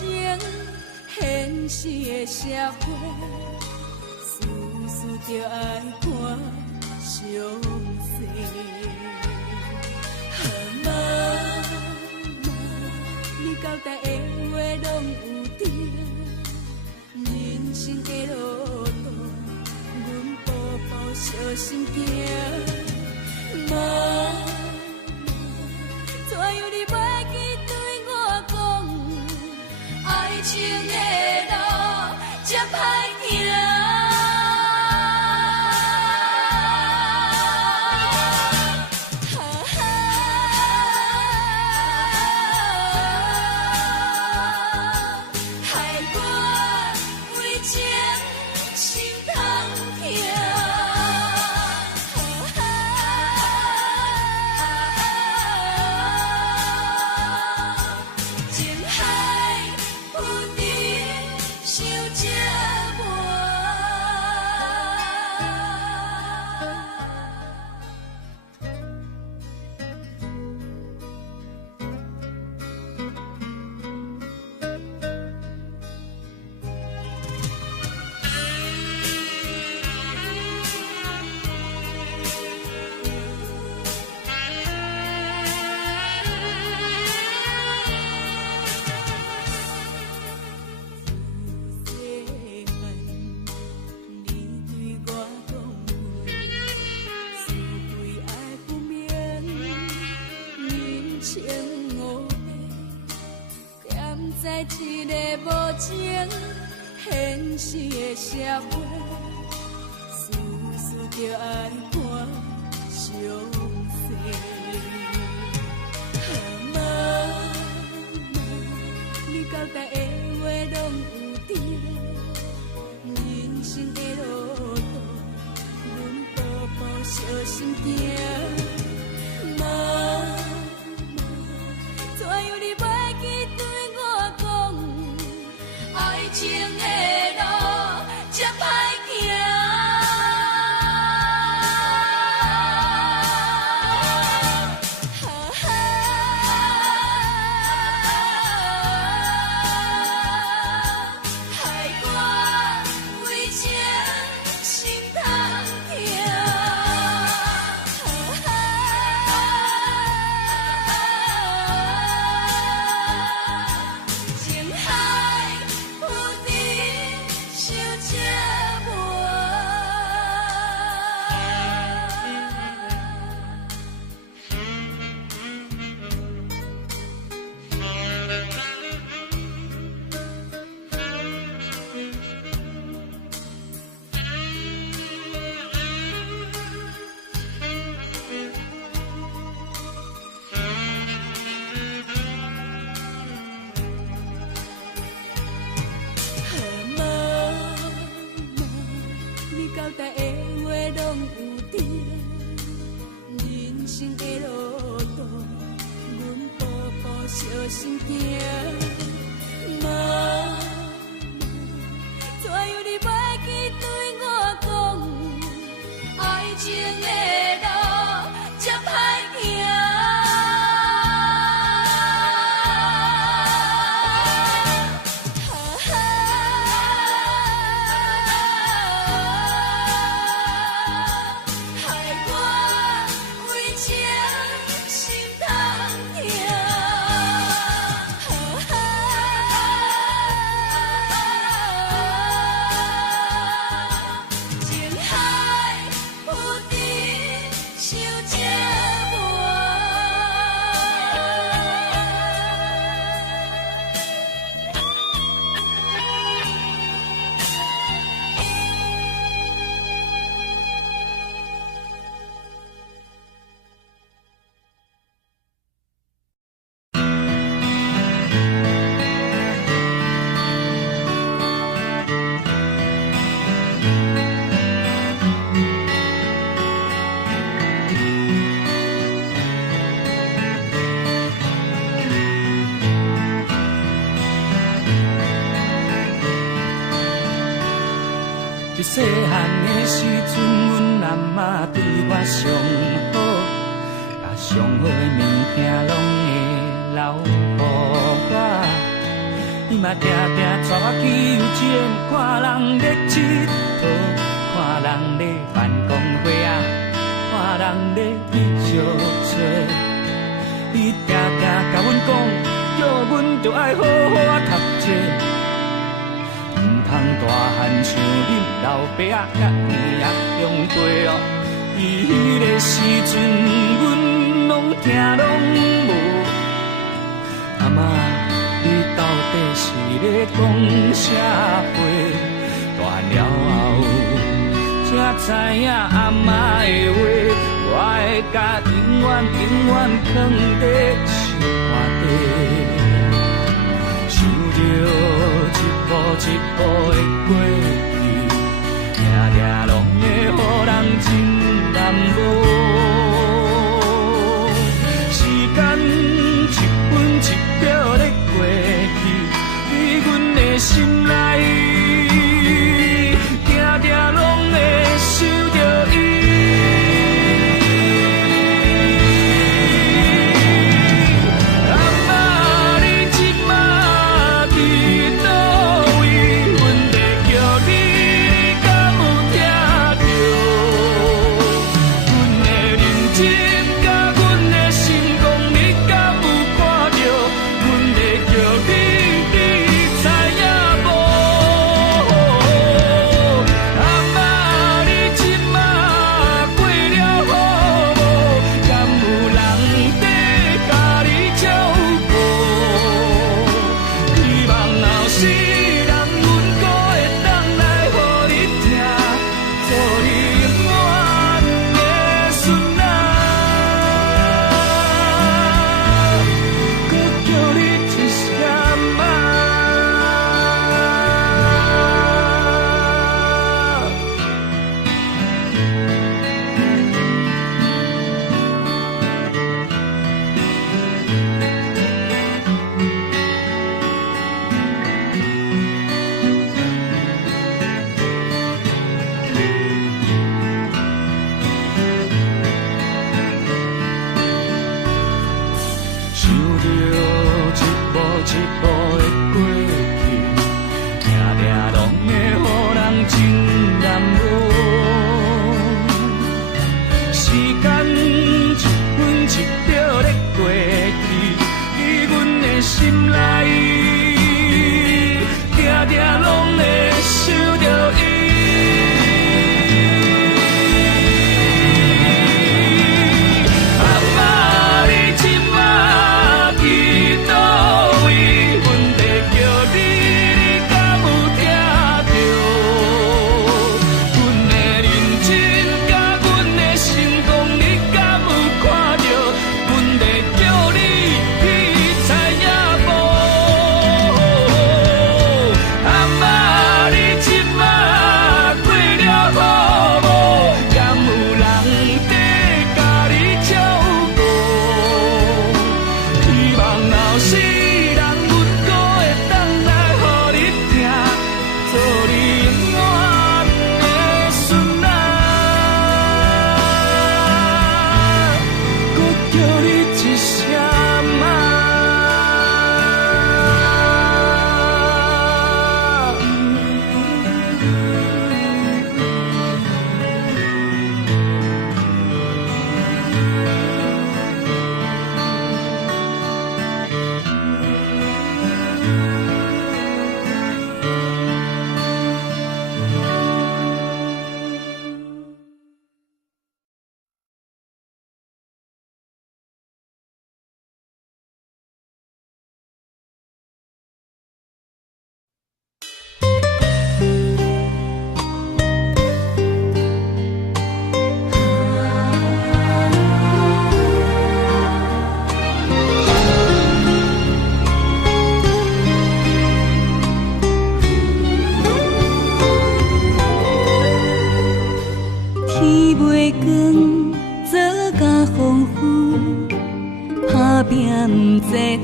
现实的社会，事事就爱看详细。妈妈，你交代的话拢有对，人生的路途，阮步步小心行。妈妈，怎样你袂记对我讲，爱情的路这歹行。一个无情现实的社会，事事就爱看详细。妈妈，你交代的话拢有对，人生的路途，阮步步小心行。妈妈，怎样你袂记对我讲，爱情的路这歹行。交代的话拢有对，人生的路途，阮步步小心行。妈妈，怎样你袂记对我讲，爱情的路这歹行。细汉的时阵，阮阿嬷对我上好，甲上好的物件拢会留予我。你嘛定定带我去游园，看人咧佚佗，看人咧办公会啊，看人咧去相找。你定定甲阮讲，叫阮着爱好好啊读册，毋通大汉像恁老爸仔甲爷仔用过哦。伊迄个时阵，阮拢听拢无。阿嬷，你到底是咧讲啥话？大了后，才知影阿嬷的话，我会甲永远永远藏在心肝底。想着一步一步的过去，定定拢会予人真难忘。时间一分一秒的过去，在阮的心内，定定拢会想着伊。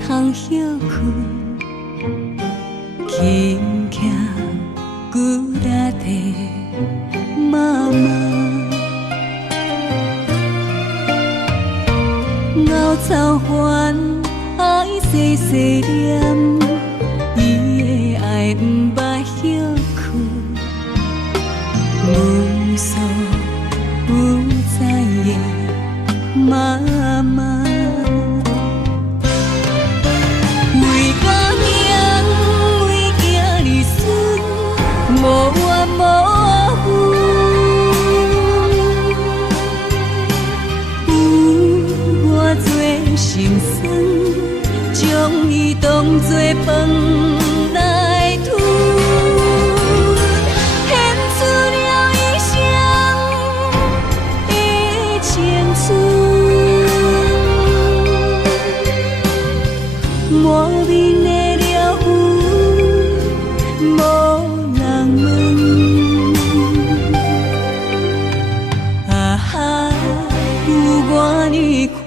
通休困，轻巧骨力的妈妈，熬草烦爱细细念，伊伊当作饭来吞，献出了一生的青春，满面的了云无人问，啊哈，有我呢看。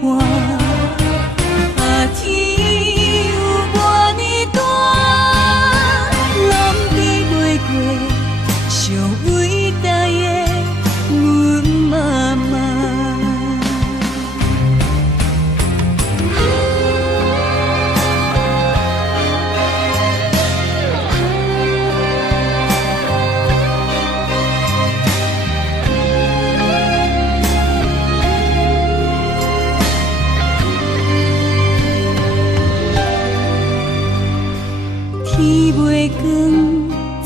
天袂光，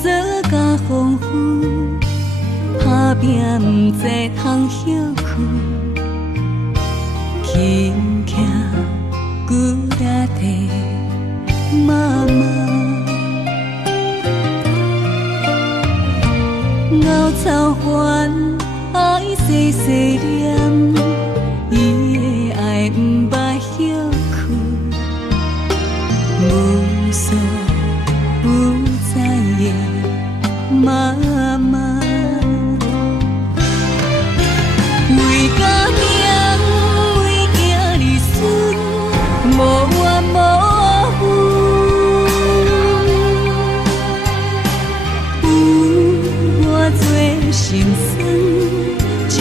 做甲风雨，打拼毋知通休困，轻骑骨力地妈妈，熬草烦爱细细念，伊的爱毋捌休困，无数。不在的妈妈，为家庭，为囝儿孙，无怨无分。有我做心酸，将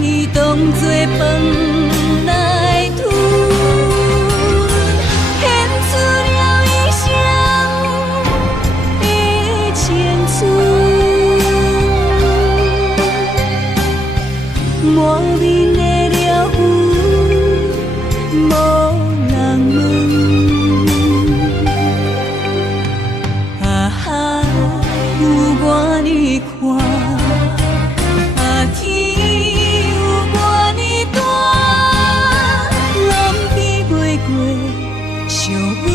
伊当作饭来吞。满面的了云无人问，啊哈，有我呢看，啊天有我呢大，南边飞过上伟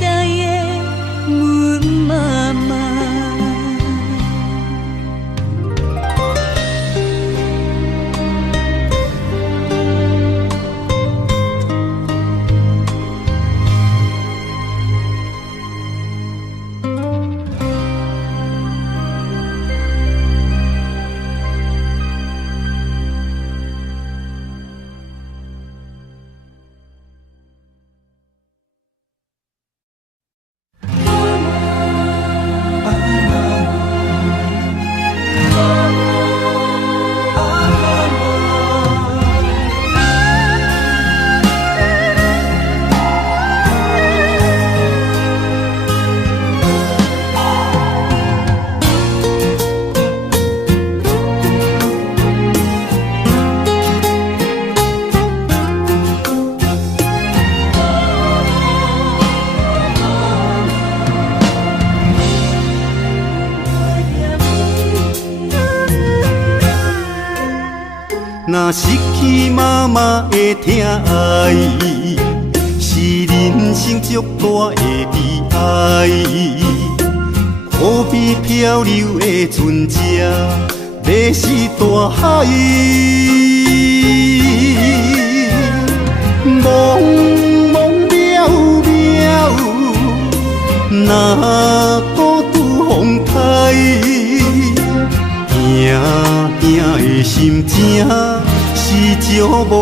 大的阮妈妈。若失去妈妈的疼爱，是人生足大的悲哀。可比漂流的船只，迷失大海。茫茫渺渺，若孤拄风台。行行的心情是足无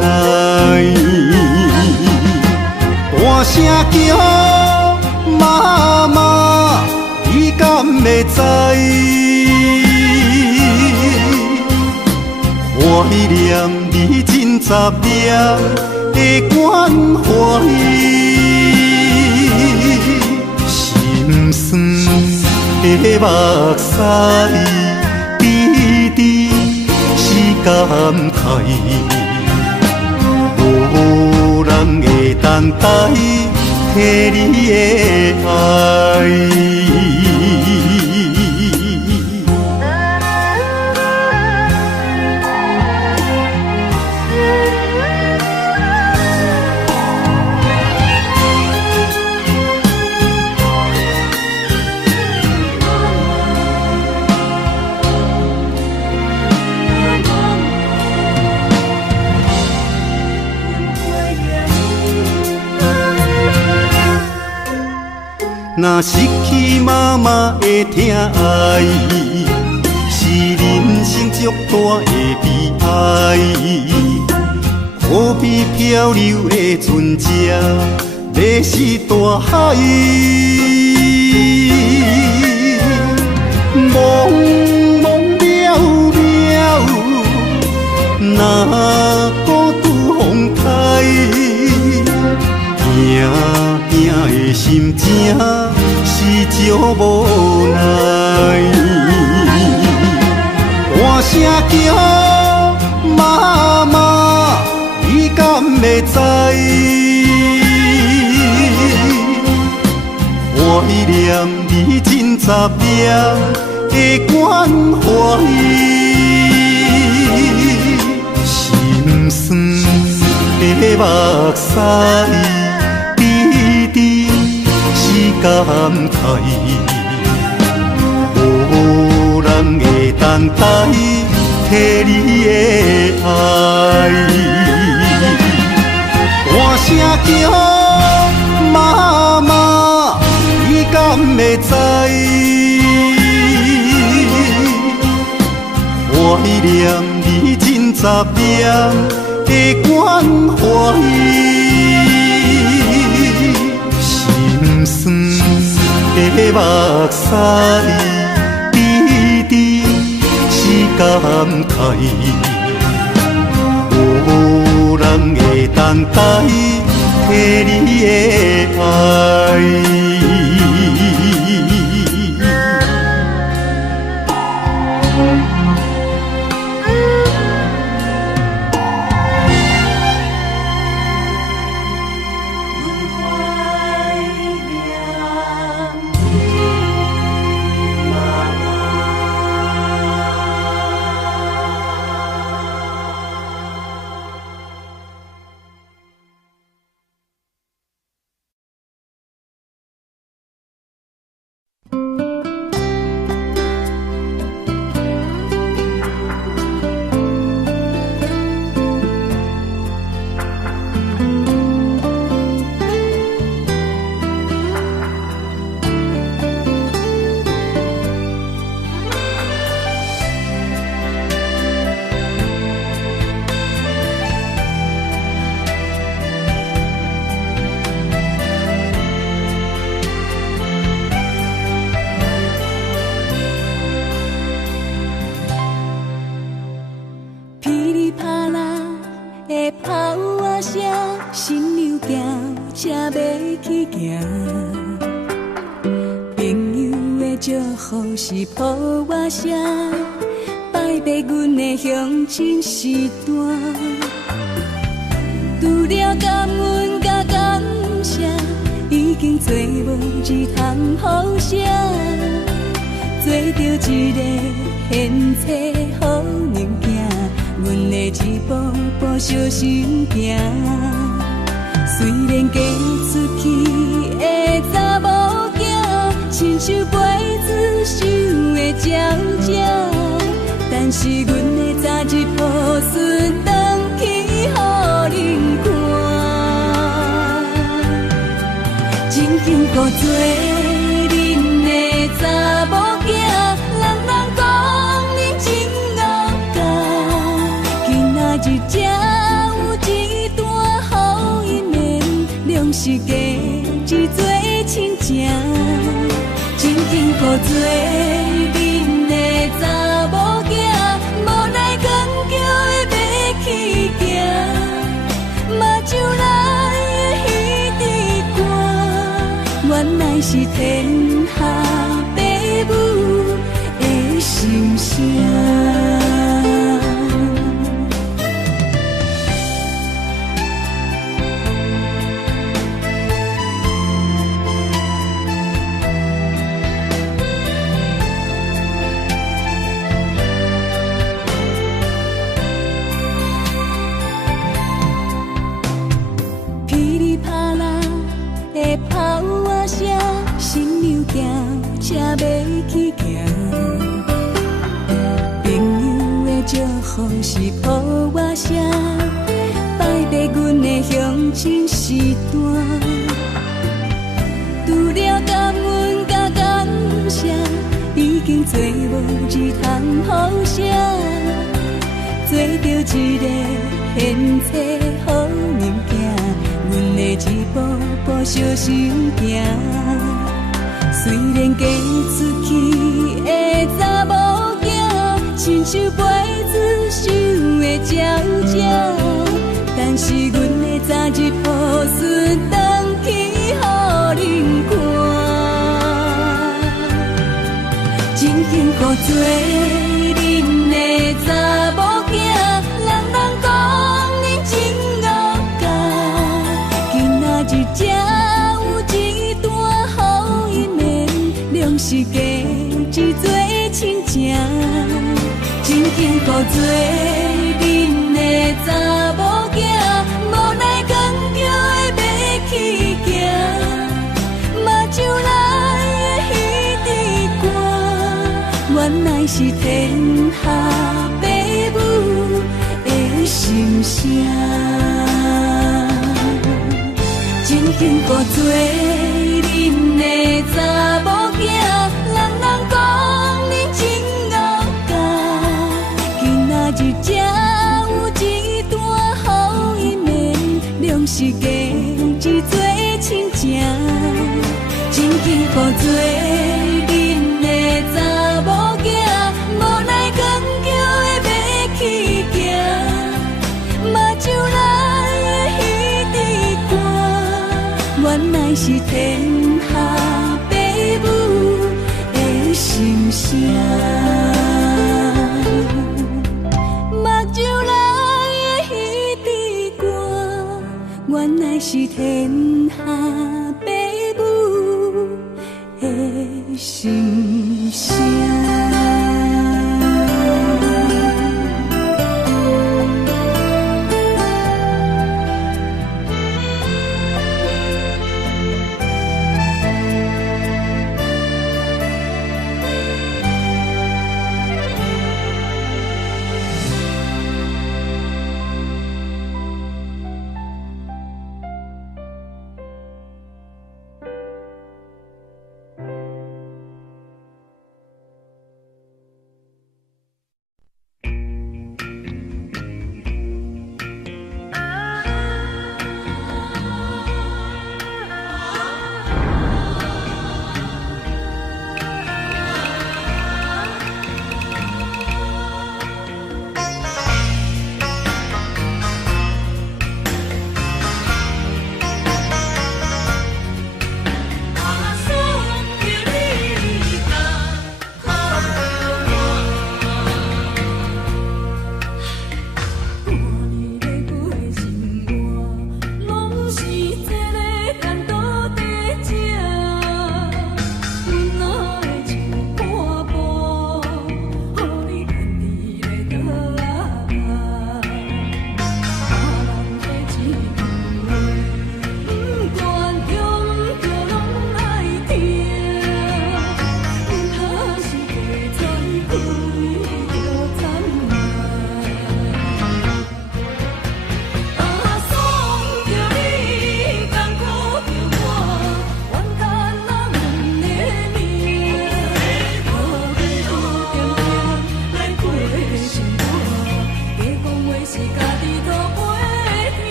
奈，大声叫妈妈，你敢会知？怀念你真杂念的关怀，心酸的目屎。感慨，无人会当代替你的爱。若失去妈妈的疼爱，是人生足大的悲哀。可比漂流的船只，要是大海。茫茫渺渺，若孤拄风台，行行的心情是足无奈。大声叫妈妈，你敢会知？怀念你真杂念的关怀，心酸的目屎，滴滴是感慨，无人会等待替你的爱。大声叫妈妈，你敢会知？怀念你真杂念的关怀，心酸的目屎，滴滴是感慨，无人会等待替你的爱。是抱我声，摆白阮的乡亲时段，除了感恩甲感谢，已经做无字通好写，做着一个贤妻好人囝，阮的一步步小心行，虽然嫁出去的查某囝，亲像杯子收的鸟鸟，但是阮会早日抱孙回去予恁看，真幸福做恁的查某囝，人人讲恁真敖教，今仔日才有一段好姻缘，两是家己做亲情。真幸福做恁的查某囝，无奈牵叫的要去行，目睭内的彼支歌，原来是天下父母的心声。车要去行，朋友的祝福是抱我声，摆白阮的乡亲时段，除了感恩。一个献切好物件，阮会一步步小心行。虽然嫁出去的查某囝，亲像杯子想的鸟鸟，但是阮会早日抱孙回去，予恁看。真幸福做恁的查某囝，人人讲恁真敖教，今仔日才有一段好姻缘，两是家己做亲情。真幸福做恁的查某囝，无奈扛着的要去行，目睭内的彼支歌，原来是天下父母的心声。真幸福做恁的查某囝，人人讲恁真敖教，今仔日才有一段好姻缘，两是家己做亲情。真幸福做恁的查某囝，无奈扛着的要去行，目睭内的彼支歌，原来是天下父母的心声。目睭内的彼支歌，原来是天